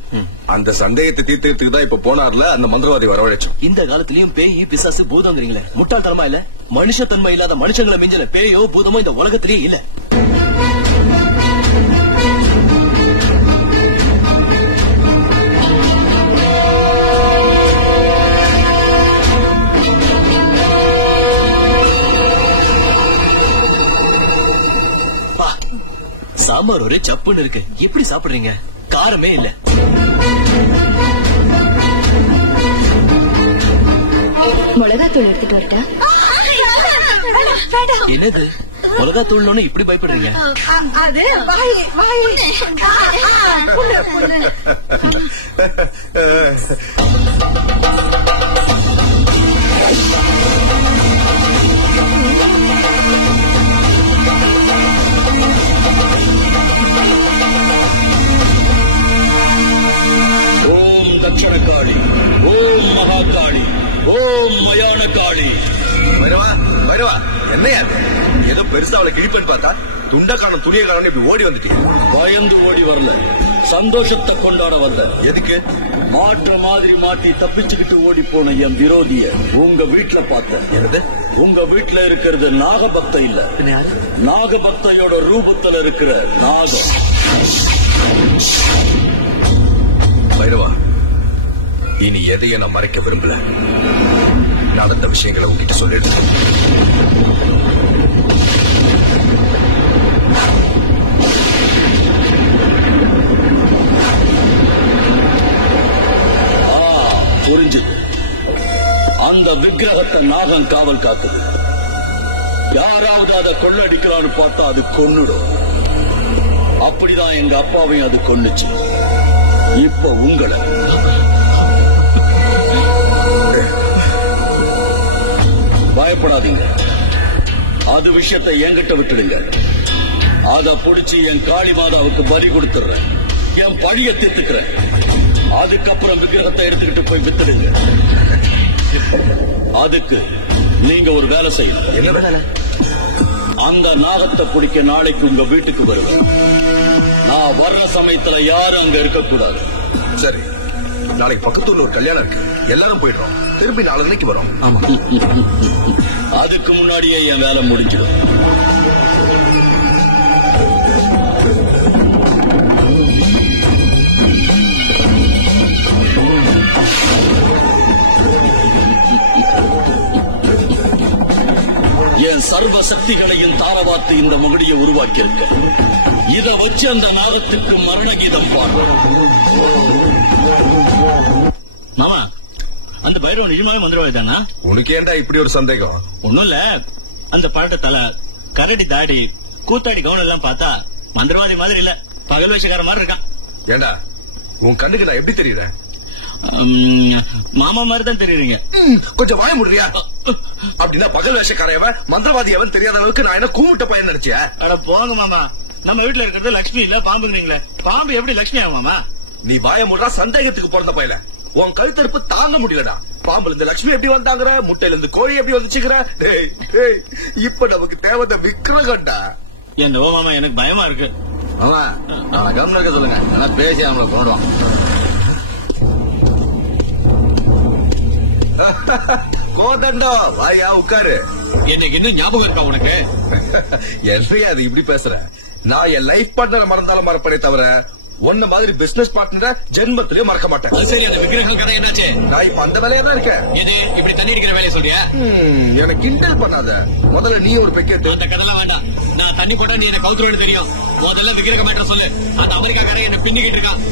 அந்த சந்தேகத்தை தீர்த்துறதுக்கு தான் இப்ப போனார்ல அந்த மந்திரவாதி வரவழைச்சோம். இந்த காலத்திலயும் பேய் பிசாசு பூதங்கிறீங்களே, முட்டாள்தனமா இல்ல? மனுஷத்தன்மை இல்லாத மனுஷங்களை மிஞ்சல பேயோ பூதமோ இந்த உலகத்திலேயே இல்ல. சாம்பார் ஒரு சப்புன்னு இருக்கு, எப்படி சாப்பிடுறீங்க? காரமே இல்ல. மிளகாத்தூள் எடுத்துட்டு வரட்டா? என்னது மிளகாத்தூள்னு இப்படி பயப்படுறீங்க? அது வாய் ஓம் மயான காளி. வருவா வருவா, என்னையா ஏதோ பெருசா அவளை கிழிப்பேன்னு பார்த்தா துண்ட காணும் துணிய காணும் இப்படி ஓடி வந்துட்டீங்க. பயந்து ஓடி வரல, சந்தோஷத்தை கொண்டாட வரல. எதுக்கு? மாற்ற மாதிரி மாட்டி தப்பிச்சுக்கிட்டு ஓடி போன என் விரோதிய உங்க வீட்டுல பார்த்தேன். என்னது? உங்க வீட்டுல இருக்கிறது நாகபத்தை இல்ல, நாகபத்தையோட ரூபத்துல இருக்கிற நாகம். பைரவா, இனி எதையும் நான் மறைக்க விரும்பல. நடந்த விஷயங்களை உங்ககிட்ட சொல்லிடுறேன். புரிஞ்சுது. அந்த விக்கிரகத்தை நாகம் காவல் காத்தது. யாராவது அதை கொள்ளடிக்கலான்னு பார்த்தா அது கொன்னுடும். அப்படிதான் எங்க அப்பாவையும் அது கொன்னுச்சு. இப்ப உங்களை பயப்படாதீங்க. அது விஷயத்தை என்கிட்ட விட்டுடுங்க. அத புடிச்சு என் காளி மாதாவுக்கு பலி கொடுத்துறேன். என் பழிய தீர்த்துக்கிறேன். அதுக்கப்புறம் விக்கிரகத்தை எடுத்துக்கிட்டு போய் வித்துடுங்க. அதுக்கு நீங்க ஒரு வேலை செய்யணும். என்ன வேலை? அந்த நாகத்தை பிடிக்க நாளைக்கு உங்க வீட்டுக்கு வருவேன். நான் வர்ற சமயத்துல யாரும் அங்க இருக்கக்கூடாது. சரி, நாளைக்கு பக்கத்தூர்ல ஒரு கல்யாணம் இருக்கு, எல்லாரும் போயிடுறோம். திருப்பி 4 மணிக்கு வரோம். ஆமா. அதுக்கு முன்னாடியே என் வேலை முடிஞ்சிடும். என் சர்வ சக்திகளையும் தாரவாத்து இந்த மகுடியை உருவாக்கியிருக்க. இத வச்சு அந்த நாகத்துக்கு மரண கீதம் பாடு. மாமா, அந்த பைரவன் நிஜமாவே மந்திரவாதிதானா? உனக்கு ஏண்டா இப்படி ஒரு சந்தேகம்? ஒண்ணும் இல்ல, அந்த பழட்ட தலை, கரடி தாடி, கூத்தாடி கவுன் எல்லாம் பார்த்தா மந்திரவாதி மாதிரி இல்ல, பகல் வேஷக்கார மாதிரி இருக்கான். ஏண்டா உன் கண்ணுக்கு நான் எப்படி தெரியுறேன்? மாமா மாதிரி தான் தெரியுறீங்க. கொஞ்சம் வாய முடியா? அப்படின்னா பகல் வேஷக்காரையவன் மந்திரவாதி அவன் தெரியாத அளவுக்கு நான் என்ன கூப்பிட்ட பையன் நினைச்சியா? அட போங்க மாமா, நம்ம வீட்டுல இருக்கிறது லட்சுமி இல்ல பாம்புங்கிறீங்களே, பாம்பு எப்படி லட்சுமி ஆகும் மாமா? நீ வாய முடுறா, சந்தேகத்துக்கு பிறந்த பையல. உன் கழுத்தறுப்பு தாங்க முடியலடா. பாம்புல இருந்து லட்சுமி எப்படி வந்தாங்கிற, முட்டையில இருந்து கோழி எப்படி வந்துச்சுங்கிற. இப்ப நமக்கு தேவை விக்கிரகண்டா. என்னவோ மாமா, எனக்கு பயமா இருக்கு. ஆமா, கவர்னர் இருக்க சொல்லுங்க, நல்லா பேசி அவங்கள கொண்டுடுவான். கோதண்டோ வாயா உட்காரு. என்னைக்கு இன்னும் ஞாபகம் இருக்கா உனக்கு? என்னையா அது இப்படி பேசுற? நான் என் லைஃப் பார்ட்னரை மறந்தாலும் மறப்பனே தவிர ஒன்ன மாதிரி பிசினஸ் பார்ட்னரை ஜென்மத்திலயும் மறக்க மாட்டேன். சரி, அந்த விக்கிரகம் கதை என்னாச்சு? நான் இப்ப அந்த வேலையா தான் இருக்கேன். எது இப்படி தண்ணி அடிக்கிற வேலையை சொல்றியா? எனக்கு கிண்டல் பண்ணாத. முதல்ல நீ ஒரு பெக்கெட். அந்த கதெல்லாம் வேண்டாம். நான் தண்ணி போட்டா நீ என்ன கவுத்துருவேன்னு தெரியும். முதல்ல விக்கிரகம் மேட்டர் சொல்லு. அந்த அமெரிக்கா கடை என்ன பின்னிக்கிட்டு இருக்கான்.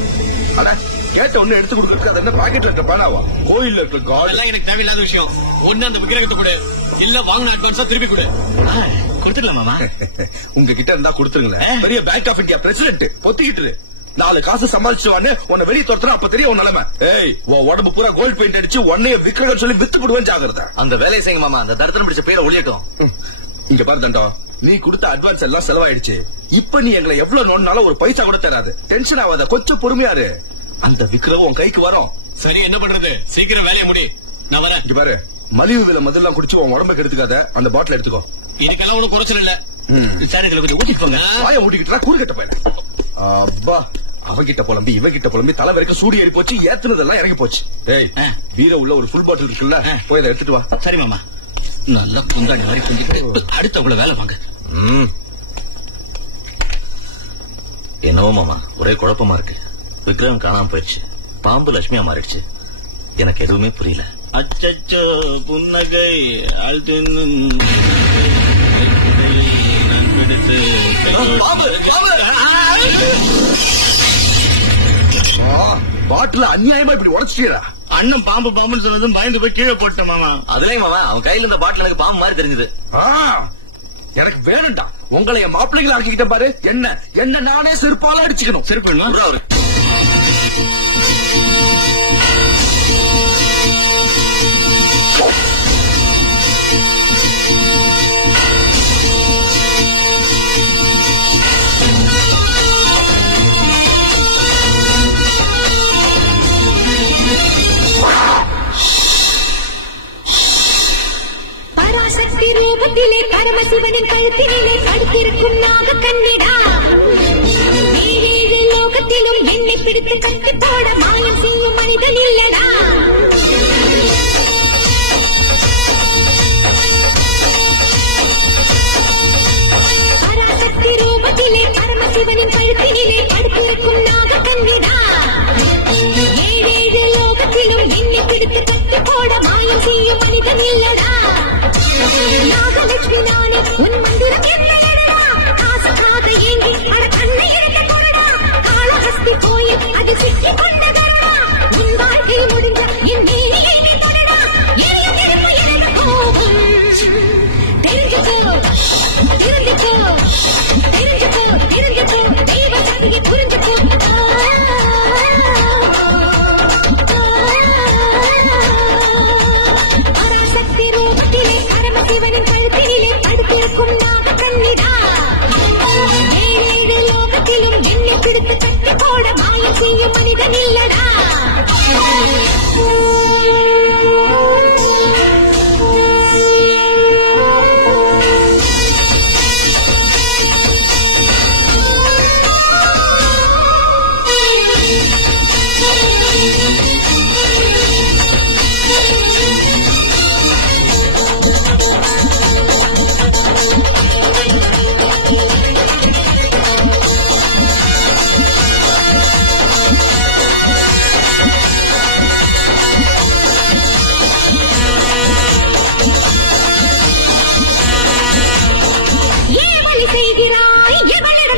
அட கேட்ட ஒண்ணு எடுத்து கொடுக்கறதுக்கு அது என்ன பாக்கெட்ல இருக்க பணாவா? கோயில்ல இருக்க கால் எனக்கு தேவையில்லாத விஷயம். ஒண்ணு அந்த விக்கிரகத்தை கொடு, இல்ல வாங்கின அட்வான்ஸா திருப்பி கொடு. கொடுத்துடலாமா? உங்ககிட்ட இருந்தா கொடுத்துருங்களேன். பெரிய பேங்க் ஆஃப் இந்தியா பிரசிடென்ட் பொத்திக்கிட்டு 4 காசு சம்பாதிச்சுவான்னு உன்னை வெளியே துரத்துறா, அப்ப தெரியும் உன் நிலைமை. உன் உடம்பு பூரா கோல்ட் பெயிண்ட் அடிச்சு உன்னைய விக்கிரகம் சொல்லி வித்து போடுவேன், ஜாகிரதா. அந்த வேலையை செய்யுங்க மாமா, அந்த தரத்திரம் பிடிச்ச பேரை ஒழியட்டும். இங்க பாரு தண்டம், நீ கொடுத்த அட்வான்ஸ் எல்லாம் செலவாயிடுச்சு. இப்ப நீ எங்களை எவ்வளவு நோண்டாலும் ஒரு பைசா கூட தராது. டென்ஷன் ஆகாத, கொஞ்சம் பொறுமையாரு. அந்த விக்கிரகம் உன் கைக்கு வரும். சரி, என்ன பண்றது? சீக்கிரம் வேலையை முடி, நான் வரேன். இங்க பாரு, மலிவு விலை மதெல்லாம் குடிச்சு உன் உடம்புக்கு எடுத்துக்காத. அந்த பாட்டில் எடுத்துக்கோ. இதுக்கெல்லாம் ஒன்னும் குறைச்சல் இல்ல. சரி, இதுல கொஞ்சம் ஊட்டிட்டு போங்க. வாய ஊட்டிக்கிட்டா கூறுகட்ட பையன். அப்பா, அவகிட்ட புலம்பி இவகிட்ட புலம்பி தலை வரைக்கும் சூடி ஏறி போச்சு. ஏத்துனதெல்லாம் இறங்கி போச்சு. வீர உள்ள ஒரு ஃபுல் பாட்டில் இருக்குல்ல, போய் அதை எடுத்துட்டு வா. சரி மாமா. நல்லா பொந்தாடி மாதிரி கொஞ்சிட்டு அடுத்த வேலை வாங்க. என்னவோ மாமா, ஒரே குழப்பமா இருக்கு. விக்ரம் காணாம போயிடுச்சு, பாம்பு லட்சுமியா மாறிடுச்சு. எனக்கு எதுவுமே புரியல. அச்சச்சோ, புன்னகை பாட்டில அநியாயமா இப்படி உடச்சிட்டீரா? அண்ணன் பாம்பு பாம்புன்னு சொன்னதும் பயந்து போய் கீழே போட்டேன் மாமா. அதுல மாமா, அவன் கையில இருந்த பாட்டில் எனக்கு பாம்பு மாதிரி தெரிஞ்சது. எனக்கு வேணும்டா. உங்களை என் மாப்பிள்ளைகளை ஆக்கிக்கிட்ட பாரு. என்ன நானே செருப்பால அடிச்சுக்கணும். செருப்பு பராசக்தி ரூபத்திலே பரமசிவனின் கழுத்தினிலே படுத்திருக்கும் நாக கண்ணிடா லோகத்திலும் என்னை பிடித்து கட்டி போட மாயம் செய்யும் மனிதன் இல்லடா பராசக்தி ரூபத்திலே பரமசிவனின் கழுத்தினிலே படுத்திருக்கும் நாக கண்ணிடா ஏழேழு லோகத்திலும் என்னை பிடித்து கட்டி போட மாயம் செய்யும் மனிதன் இல்லடா நாகலட்சுமி நானே உன் மந்திரம் என்னடா காசுக்காக ஏங்கி அட கண்ணை இழந்த போடா காளஹஸ்தி கோயில் அது சிக்கி கொண்டதா உன் வாழ்க்கை முடிந்த என் மேனியை தொடடா ஏன் திரும்ப இழந்த கோபம் தெரிஞ்சுக்கோ தெரிஞ்சுக்கோ தெரிஞ்சுக்கோ தெரிஞ்சுக்கோ தெய்வ சதியை புரிஞ்சுக்கோ பராசக்தி ரூபத்திலே பரமசிவனின் கழுத்தினிலே படுத்திருக்கும் நாக கண்ணிடா ஏழேழு லோகத்திலும் என்னை பிடித்து கட்டி போட மாயம் செய்யும் மனிதன் இல்லடா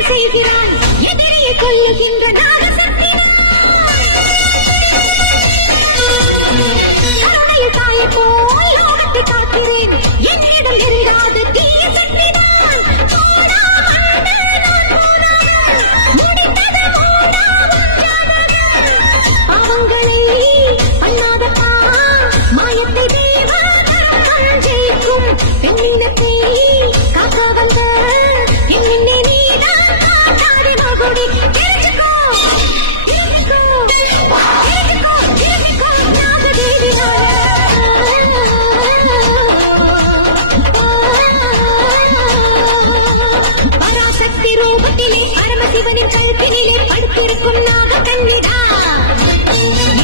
செய்கிறான் எதிரியை கொல்லுகின்ற நாகசக்தி கருணையில் தாயை போல் லோகத்தை காக்கிறேன் என்னிடம் இருந்தாது தீய சக்திதான் அவங்களை அண்ணாதப்பா மாயத்தை தேவன் ஜெயிக்கும் பெண்ணினத்தை காக்க வந்த என்னை நீதான் மகுடி தெரிஞ்சுக்கோ தெரிஞ்சுக்கோ தெரிஞ்சுக்கோ தெரிஞ்சுக்கோ நாகதேவி பராசக்தி ரூபத்திலே பரமசிவனின் கழுத்தினிலே படுத்திருக்கும் நாக கண்ணிடா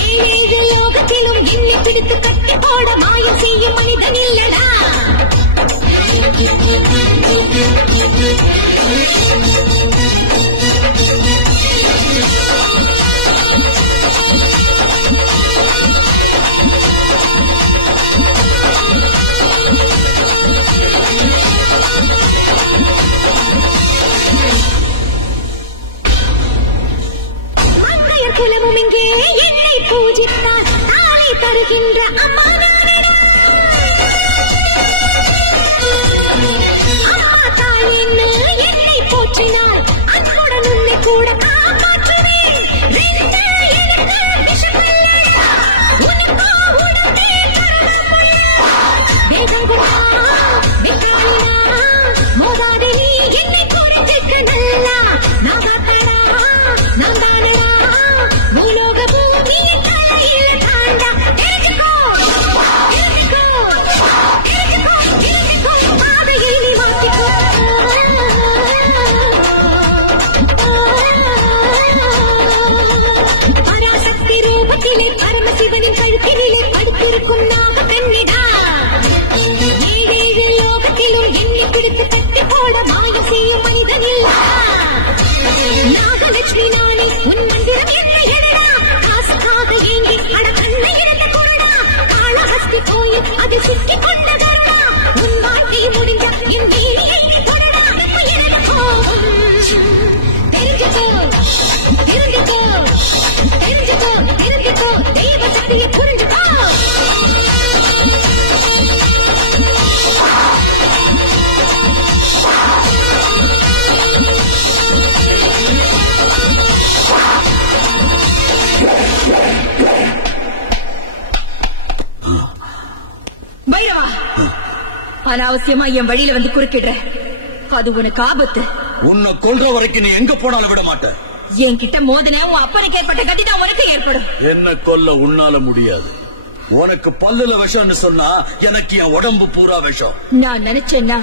ஏழேழு லோகத்திலும் என்னை பிடித்து கட்டி போட மாயம் செய்யும் மனிதன் இல்லடா குலமும் இங்கே என்னை பூஜித்தார் தாளை தருகின்ற அம்மா தாளின்னு என்னை போற்றினார் அன்புடன் உன்னை கூட காப்பாற்றுவேன் மோதாதே நீ என்னை குறிச்சிட்டு நல்லா நாகாத்தடா நான் தானடா பூலோக பூமியின் தலையில தாண்டா தெரிஞ்சுக்கோ தெரிஞ்சுக்கோ தெரிஞ்சுக்கோ தெரிஞ்சுக்கோ பாதையை நீ மாற்றிக்கோ பராசக்தி ரூபத்திலே பரமசிவனின் கழுத்தினிலே படுத்திருக்கும் நாக பெண்ணிடா ஏழேழு லோகத்திலும் என்னை பிடித்து கட்டி போட மாயம் செய்யும் மனிதன் இல்லா நாகலட்சுமி நானே உன் மந்திரம் என்னடா காசுக்காக ஏங்கி அட கண்ணை இழந்த கொண்டா காளஹஸ்தி கோயில் அது சிக்கி கொண்டதா உன் வாழ்க்கை முடிந்த என் மேனியை தொடடா இழந்த கோபம் தெரிஞ்சுக்கோ தெரிஞ்சுக்கோ தெரிஞ்சுக்கோ தெரிஞ்சுக்கோ தெய்வ சக்தியை புரிஞ்சுக்கோ பைரவா அனாவசியமா என் வழியில வந்து குறுக்கிடுற அது உனக்கு ஆபத்து உன்னை கொல்ற வரைக்கும் நீ எங்க போனாலும் விட மாட்ட என்கிட்ட மோதன உன் அப்பனுக்கு ஏற்பட்ட கதி தான் உனக்கு ஏற்படும் என்ன கொல்ல உன்னால முடியாது உனக்கு பல்லுல விஷம்னு சொன்னா எனக்கு என் உடம்பு பூரா விஷம். நான் நினைச்சேன்னா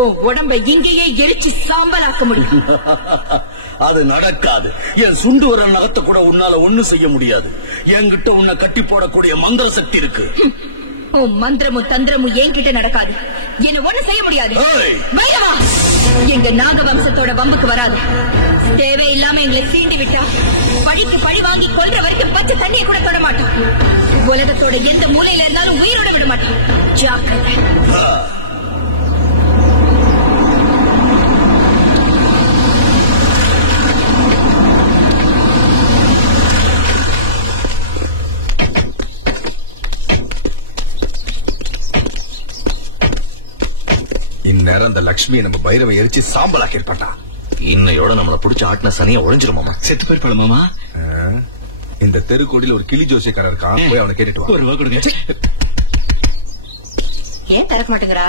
உன் உடம்ப இங்கேயே எரிச்சு சாம்பலாக்க முடியும். அது நடக்காது. என் சுண்டு வர நகத்தை கூட உன்னால ஒண்ணு செய்ய முடியாது. என்கிட்ட உன்னை கட்டி போடக்கூடிய மந்திர சக்தி இருக்கு. உன் மந்திரமும் தந்திரமும் என்கிட்ட நடக்காது. என்ன ஒண்ணு செய்ய முடியாது. பைரவா, எங்க நாக வம்சத்தோட வம்புக்கு வராது. தேவையில்லாம எங்களை சீண்டி விட்டா பழிக்கு பழி வாங்கி கொல்ற வரைக்கும் பச்சை தண்ணியை கூட தொட மாட்டோம். உலகத்தோட எந்த மூலையில இருந்தாலும் உயிரோட விட மாட்டோம். ஜாக்கிரதை. இந்நேரம் அந்த லட்சுமியை நம்ம பைரவை எரிச்சு சாம்பலாக்கி இருப்பாட்டா. இன்னையோட நம்மள புடிச்ச ஆட்டின சனியை ஒழிஞ்சிருமாமா. செத்து போயிருப்பாமா. இந்த தெருக்கோடியில் ஒரு கிளி ஜோசியக்காரர் இருக்கான். போய் அவனை கேட்டுட்டு வா. ரூபா கொடுங்க. ஏன் திறக்க மாட்டேங்கிறா?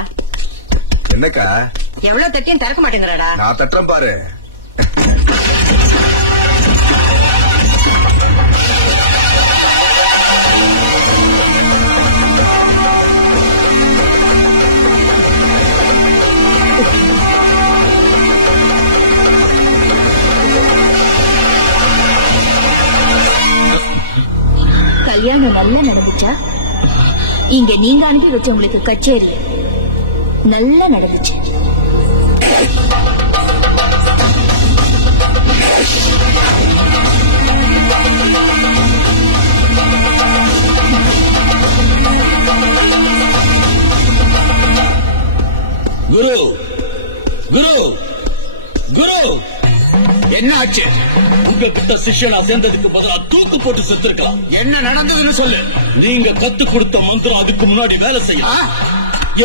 என்னக்கா எவ்வளவு தட்டியும் திறக்க மாட்டேங்கிறாடா? நான் தட்டுறேன் பாரு. கல்யாணம் நல்லா நடந்துச்சா? இங்க நீங்க அனுப்பி வச்ச உங்களுக்கு கச்சேரி நல்லா நடந்துச்சு. குரு குரு குரு, என்ன ஆச்சு? உங்ககிட்ட சிஷ்யனா சேர்ந்ததுக்கு பதிலா தூக்கு போட்டு செத்துருக்கலாம். என்ன நடந்ததுன்னு சொல்லு. நீங்க கத்து கொடுத்த மந்திரம் அதுக்கு முன்னாடி வேலை செய்யலாம்.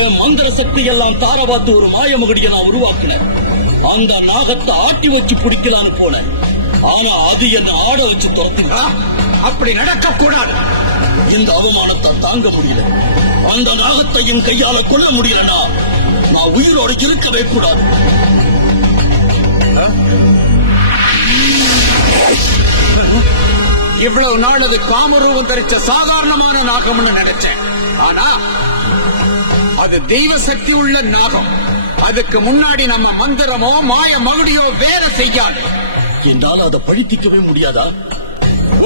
என் மந்திர சக்தி எல்லாம் தாரவாத்து ஒரு மாயமகடியை நான் உருவாக்குனேன். அந்த நாகத்தை ஆட்டி வச்சு பிடிக்கலான்னு போனேன். ஆனா அது என்ன ஆட வச்சு துரத்துங்க. அப்படி நடக்க கூடாது. இந்த அவமானத்தை தாங்க முடியல. அந்த நாகத்தை என் கையால கொள்ள முடியலனா நான் உயிரோடு இருக்கவே கூடாது. இவ்வளவு நாள் அது காமரூபம் தரிச்ச சாதாரணமான நாகம்னு நினைச்சேன். ஆனா அது தெய்வ சக்தி உள்ள நாகம். அதுக்கு முன்னாடி நம்ம மந்திரமோ மாய மகுடியோ வேலை செய்யாது. என்னால் அதை பழித்திக்கவே முடியாதா?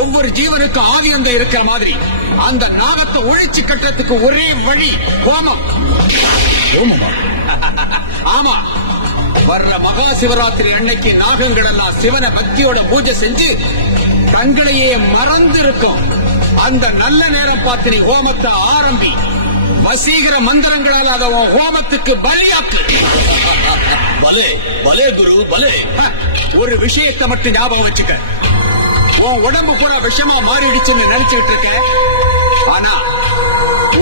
ஒவ்வொரு ஜீவனுக்கும் ஆதி அந்த இருக்கிற மாதிரி அந்த நாகத்தை ஒழிச்சு கட்டுறதுக்கு ஒரே வழி ஹோமம். ஆமா, வர்ற மகா சிவராத்திரி அன்னைக்கு நாகங்கள் எல்லாம் சிவனை பக்தியோட பூஜை செஞ்சு தங்களையே மறந்து இருக்கும். அந்த நல்ல நேரம் பார்த்து நீ ஹோமத்தை ஆரம்பி. வசீகர மந்திரங்களால் அதை ஹோமத்துக்கு பலியாக்கு. பலே பலே குரு பலே. ஒரு விஷயத்தை மட்டும் ஞாபகம் வச்சுக்க. உன் உடம்பு பூரா விஷமா மாறிடுச்சுன்னு நினைச்சுக்கிட்டு இருக்க. ஆனா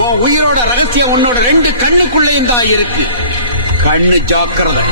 உன் உயிரோட ரகசியம் உன்னோட 2 கண்ணுக்குள்ளேயும் தான் இருக்கு. கண்ணு ஜாக்கிரதை.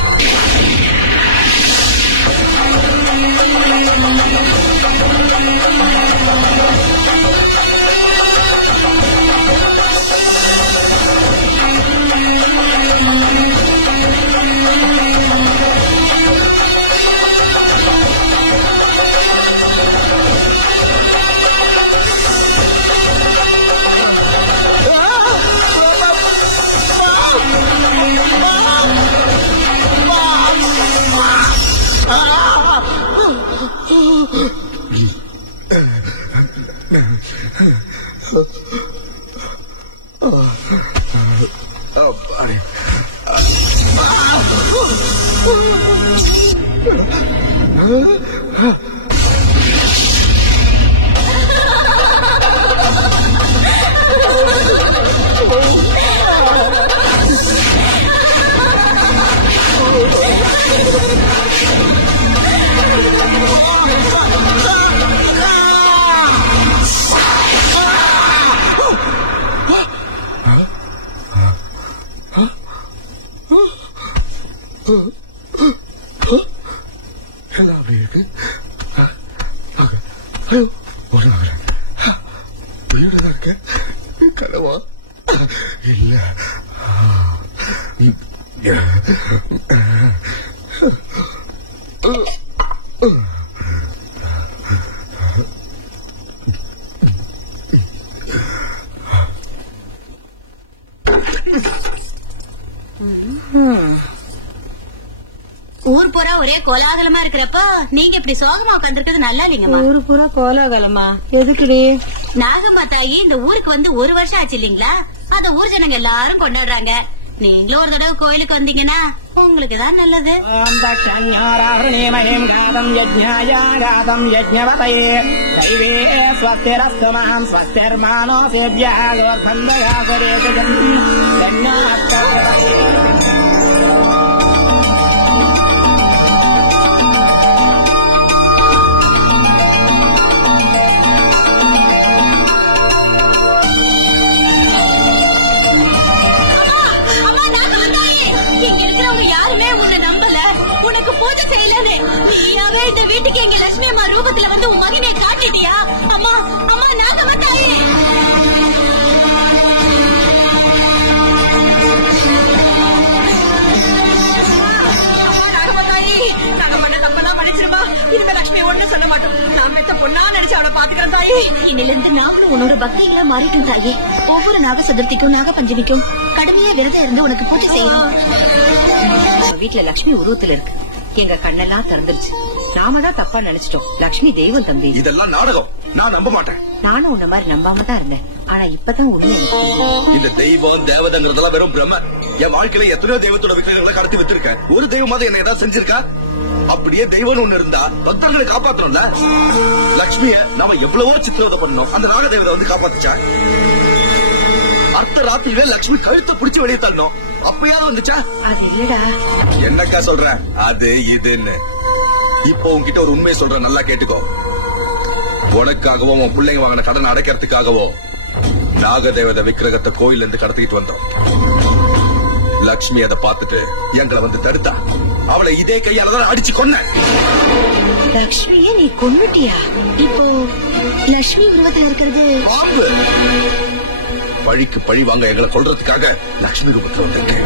எல்லாம் அப்படி இருக்கு. உயிரோட இருக்க கனவா இல்ல. ஊர் பூரா ஒரே கோலாகலமா இருக்கிறப்போ நீங்க இப்படி சோகமா உட்காந்துருக்கிறது நல்லா இல்லைங்கம்மா. ஊரு பூரா கோலாகலமா? எதுக்குடி? நாகம்மா தாயி இந்த ஊருக்கு வந்து 1 வருஷம் ஆச்சு இல்லீங்களா? அத ஊர் ஜனங்க எல்லாரும் கொண்டாடுறாங்க. நீங்களும் ஒரு தடவை கோயிலுக்கு வந்தீங்கன்னா உங்களுக்கு தான் நல்லது. பூஜை செய்யலன்னு நீயாவே இந்த வீட்டுக்கு எங்க லட்சுமி அம்மா ரூபத்துல வந்து உன் மகிமையை காட்டிட்டியா? அம்மா அம்மா நாகம்மா தாயே, நாங்க பண்ண தப்பெல்லாம் மன்னிச்சிருமா. இனிமே லட்சுமி ஒண்ணு சொல்ல மாட்டோம். நான் பெத்த பொண்ணா நினைச்சு அவளை பாத்துக்கிறேன் தாயே. இன்னில இருந்து நாங்களும் உன்னோட பக்திகளா மாறிட்டோம் தாயே. ஒவ்வொரு நாக சதுர்த்திக்கும் நாக பஞ்சமிக்கும் கடுமையா விரதம் இருந்து உனக்கு பூஜை செய்யணும். வீட்டுல லட்சுமி உருவத்துல இருக்கு. எங்க கண்ணெல்லாம் திறந்துருச்சு. நாம தான் தப்பா நினைச்சிட்டோம். லட்சுமி தெய்வம் தம்பி. இதெல்லாம் நாடகம். நான் நம்ப மாட்டேன். நானும் உன்ன மாதிரி நம்பாம தான் இருந்தேன். ஆனா இப்பதான் உண்மை. இந்த தெய்வம் தேவதங்கிறதெல்லாம் வெறும் பிரம்ம. என் வாழ்க்கையில எத்தனையோ தெய்வத்தோட விக்கிரகங்களை கடத்தி வச்சிருக்கேன். ஒரு தெய்வமாவது என்ன ஏதாவது செஞ்சிருக்கா? அப்படியே தெய்வம் ஒண்ணு இருந்தா பக்தர்களை காப்பாற்றணும்ல. லட்சுமிய நாம எவ்வளவோ சித்திரவதை பண்ணோம். அந்த நாக தேவதை வந்து காப்பாத்துச்சா? அர்த்த ராத்திரியில லட்சுமி கழுத்தை பிடிச்சு வெளியே தள்ளணும். அப்பயாவது வந்துச்சா? அது இல்லடா. என்னக்கா சொல்ற? அது இதுன்னு இப்போ உன்கிட்ட ஒரு உண்மையை சொல்ற, நல்லா கேட்டுக்கோ. உனக்காகவோ உன் பிள்ளைங்க வாங்கின கடனை அடைக்கிறதுக்காகவோ நாகதேவத விக்கிரகத்தை கோயில இருந்து கடத்திட்டு வந்தோம். லட்சுமி அதை பார்த்துட்டு எங்களை வந்து தடுத்தா. அவளை இதே கையாலதான் அடிச்சு கொன்ன. லட்சுமிய நீ கொன்னுட்டியா? இப்போ லட்சுமி உருவத்தில் இருக்கிறது பாம்பு. பழிக்கு பழி வாங்க எங்களை கொல்றதுக்காக லட்சுமி ரூபத்தில் வந்திருக்கேன்.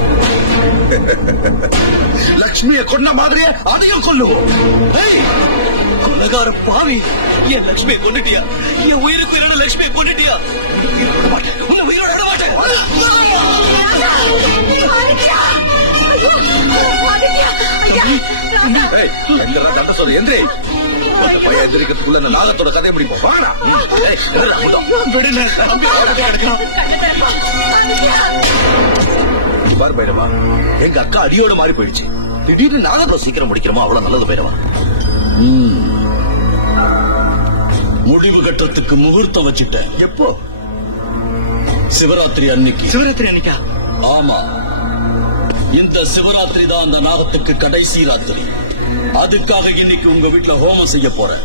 லட்சுமியை கொன்ன மாதிரியே அதையும் கொல்லுவோம். கொலகார பாவி, என் லட்சுமியை கொண்டுட்டியா? என் உயிருக்கு உயிரோட லட்சுமியை கொண்டுட்டியா? உன்னை உயிரோட விட மாட்டேன். எங்கெல்லாம் கண்ட சொல்லு எந்திரி. அந்த பையன் எந்திரிக்கிறதுக்குள்ள இந்த நாகத்தோட கதையை முடிப்போம். வாடா பார் பைரவா, எங்க அக்கா அடியோட மாறி போயிடுச்சு. திடீர்னு நாகத்தை சீக்கிரம் முடிக்கிறோமோ அவ்வளவு நல்லது பைரவா. முடிவு கட்டத்துக்கு முகூர்த்தம் வச்சுட்டேன். எப்போ? சிவராத்திரி அன்னைக்கு. சிவராத்திரி அன்னைக்கா? ஆமா, இந்த சிவராத்திரி தான் அந்த நாகத்துக்கு கடைசி ராத்திரி. அதுக்காக இன்னைக்கு உங்க வீட்டுல ஹோமம் செய்ய போறேன்.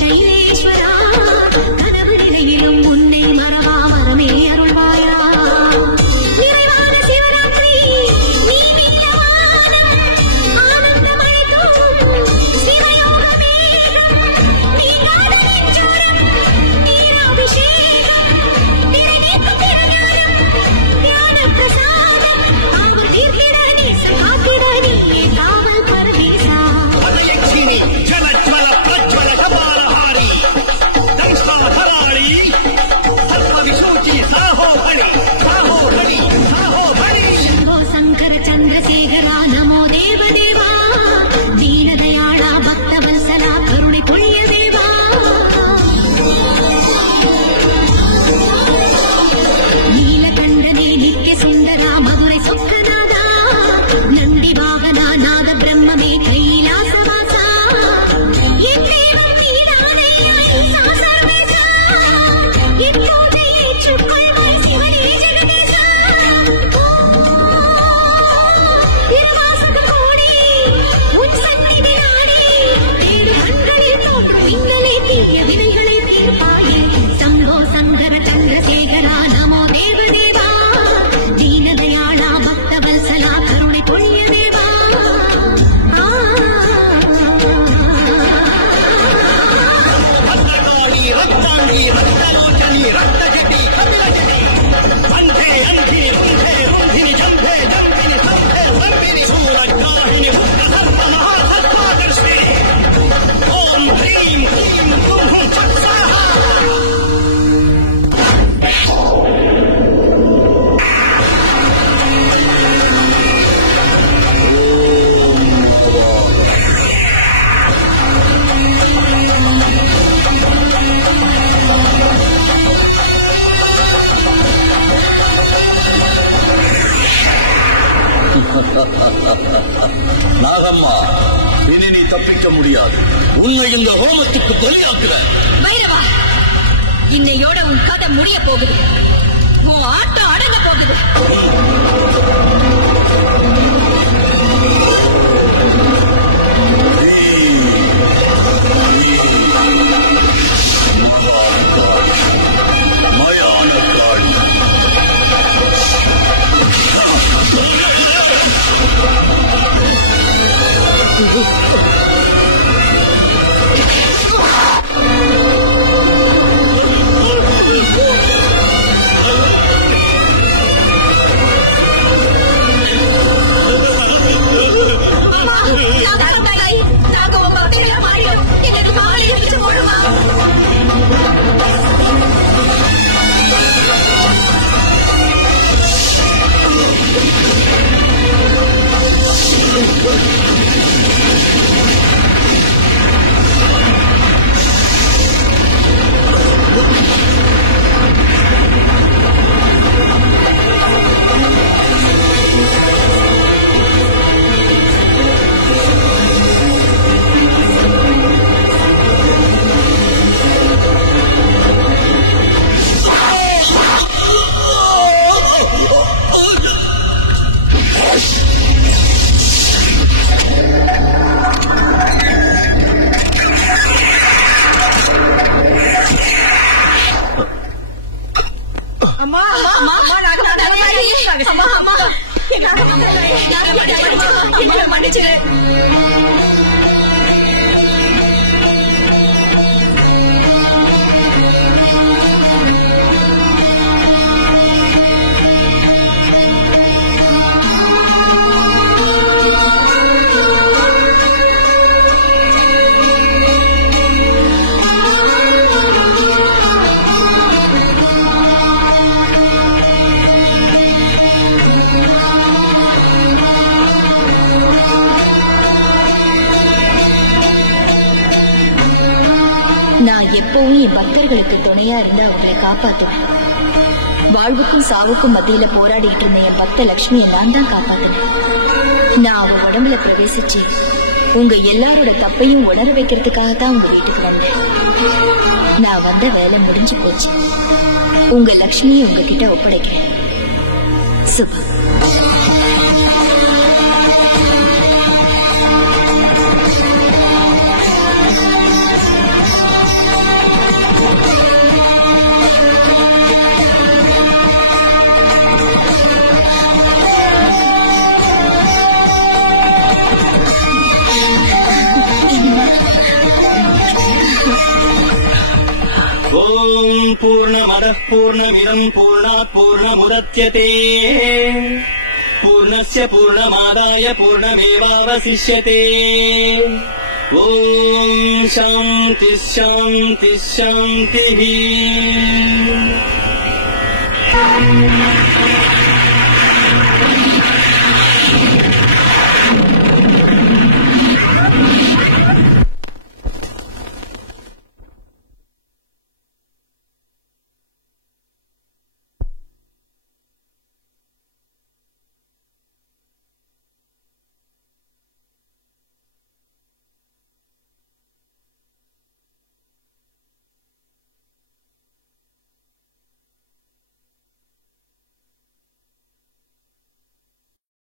சைலேஸ்வரா கனவு நிலையிலும் உன்னை மறவா வரமே அருள்வாயா நிறைவான சிவராத்திரி நீ ஆனந்தமழை தூவும் சிவயோக மேகம் நீங்காத நெஞ்சோரம் நீராபிஷேகம் திரைநீக்க திருஞானம் ஞான பிரசாதம் காவல் நீர்கிற நீ சகாத்திர நீயே காவல் பரமேசா அதயக்ஷினி ஜலஜ்வல பிரஜ்வல கபாலஹாரி தைஷ்டாதராளி சர்வவிசூச்சி சாஹோ பணி சாஹோ பணி சாஹோ பணி शंभो शंकर चंद्रशेखरा नमो देव देवा दीनदयाळा भक्तवत्सला करुणे पुण्य देवा नीलकंठने नित्य सुंदरा मधुरे सुखनादा नंदी वाहना नाग ब्रह्म में कैलासवासा ये देवं नीलानैया सा सर्वेशा इत्तोदे चुक्कल्मै शिवने जगदीशा திருவாசகமோனே உன் சந்நிதி நானே ஏழு கண்களில் தோன்றும் மின்னலே தீய வினைகளை தீர்ப்பாயே சம்போ சங்கர சந்திரசேகரா நமோ தேவதேவா தீனதயாளா பக்தவத்சலா கருணை புண்ணிய தேவா ಭದ್ರಕಾಳಿ ರಕ್ತಾಂಗಿ ರಕ್ತಲೋಚನಿ ರಕ್ತಜಟಿ ಕಪಿಲಜಟಿ ಬಂಧೆ ಅಂಧಿ ರುಂಧೆ ರುಂಧಿನಿ ಜಂಭೆ ಜಂಭಿನಿ ಸಂಧೆ ಸಂಭಿನಿ ಸೂರಗ್ರಾಹಿಣಿ ಮುಕ್ತಸರ್ಪ ಮಹಾಸರ್ಪಾದರ್ಶಿ ಓಂ ಹ್ರೀಂ ಕ್ಲೀಂ ಹುಂ ಚಕ್ಸಾಹ நாகம்மா, இனி நீ தப்பிக்க முடியாது. உன்னை இந்த ஹோமத்துக்கு பலியாக்குவேன். பைரவா, இன்னையோட உன் கதை முடிய போகுது. உன் ஆட்டம் அடங்க போகுது. நான் எப்பவும் என் பக்தர்களுக்கு துணையா இருந்து அவங்களை காப்பாத்துவேன். வாழ்வுக்கும் சாவுக்கும் மத்தியில போராடிட்டு இருந்த என் பக்த லட்சுமியை நான் தான் காப்பாத்தினேன். நான் அவ உடம்புல பிரவேசிச்சு உங்க எல்லாரோட தப்பையும் உணர வைக்கிறதுக்காகத்தான் உங்க வீட்டுக்கு வந்தேன். நான் வந்த வேலை முடிஞ்சு போச்சு. உங்க லட்சுமியை உங்ககிட்ட ஒப்படைக்கிறேன். சுபா. ஓம் பூர்ணமதః பூர்ணமிதம் பூர்ணாத் பூர்ணமுதச்யதே பூர்ணஸ்ய பூர்ணமாதாய பூர்ணமேவாவசிஷ்யதே. ஓம் சாந்தி சாந்தி சாந்தி.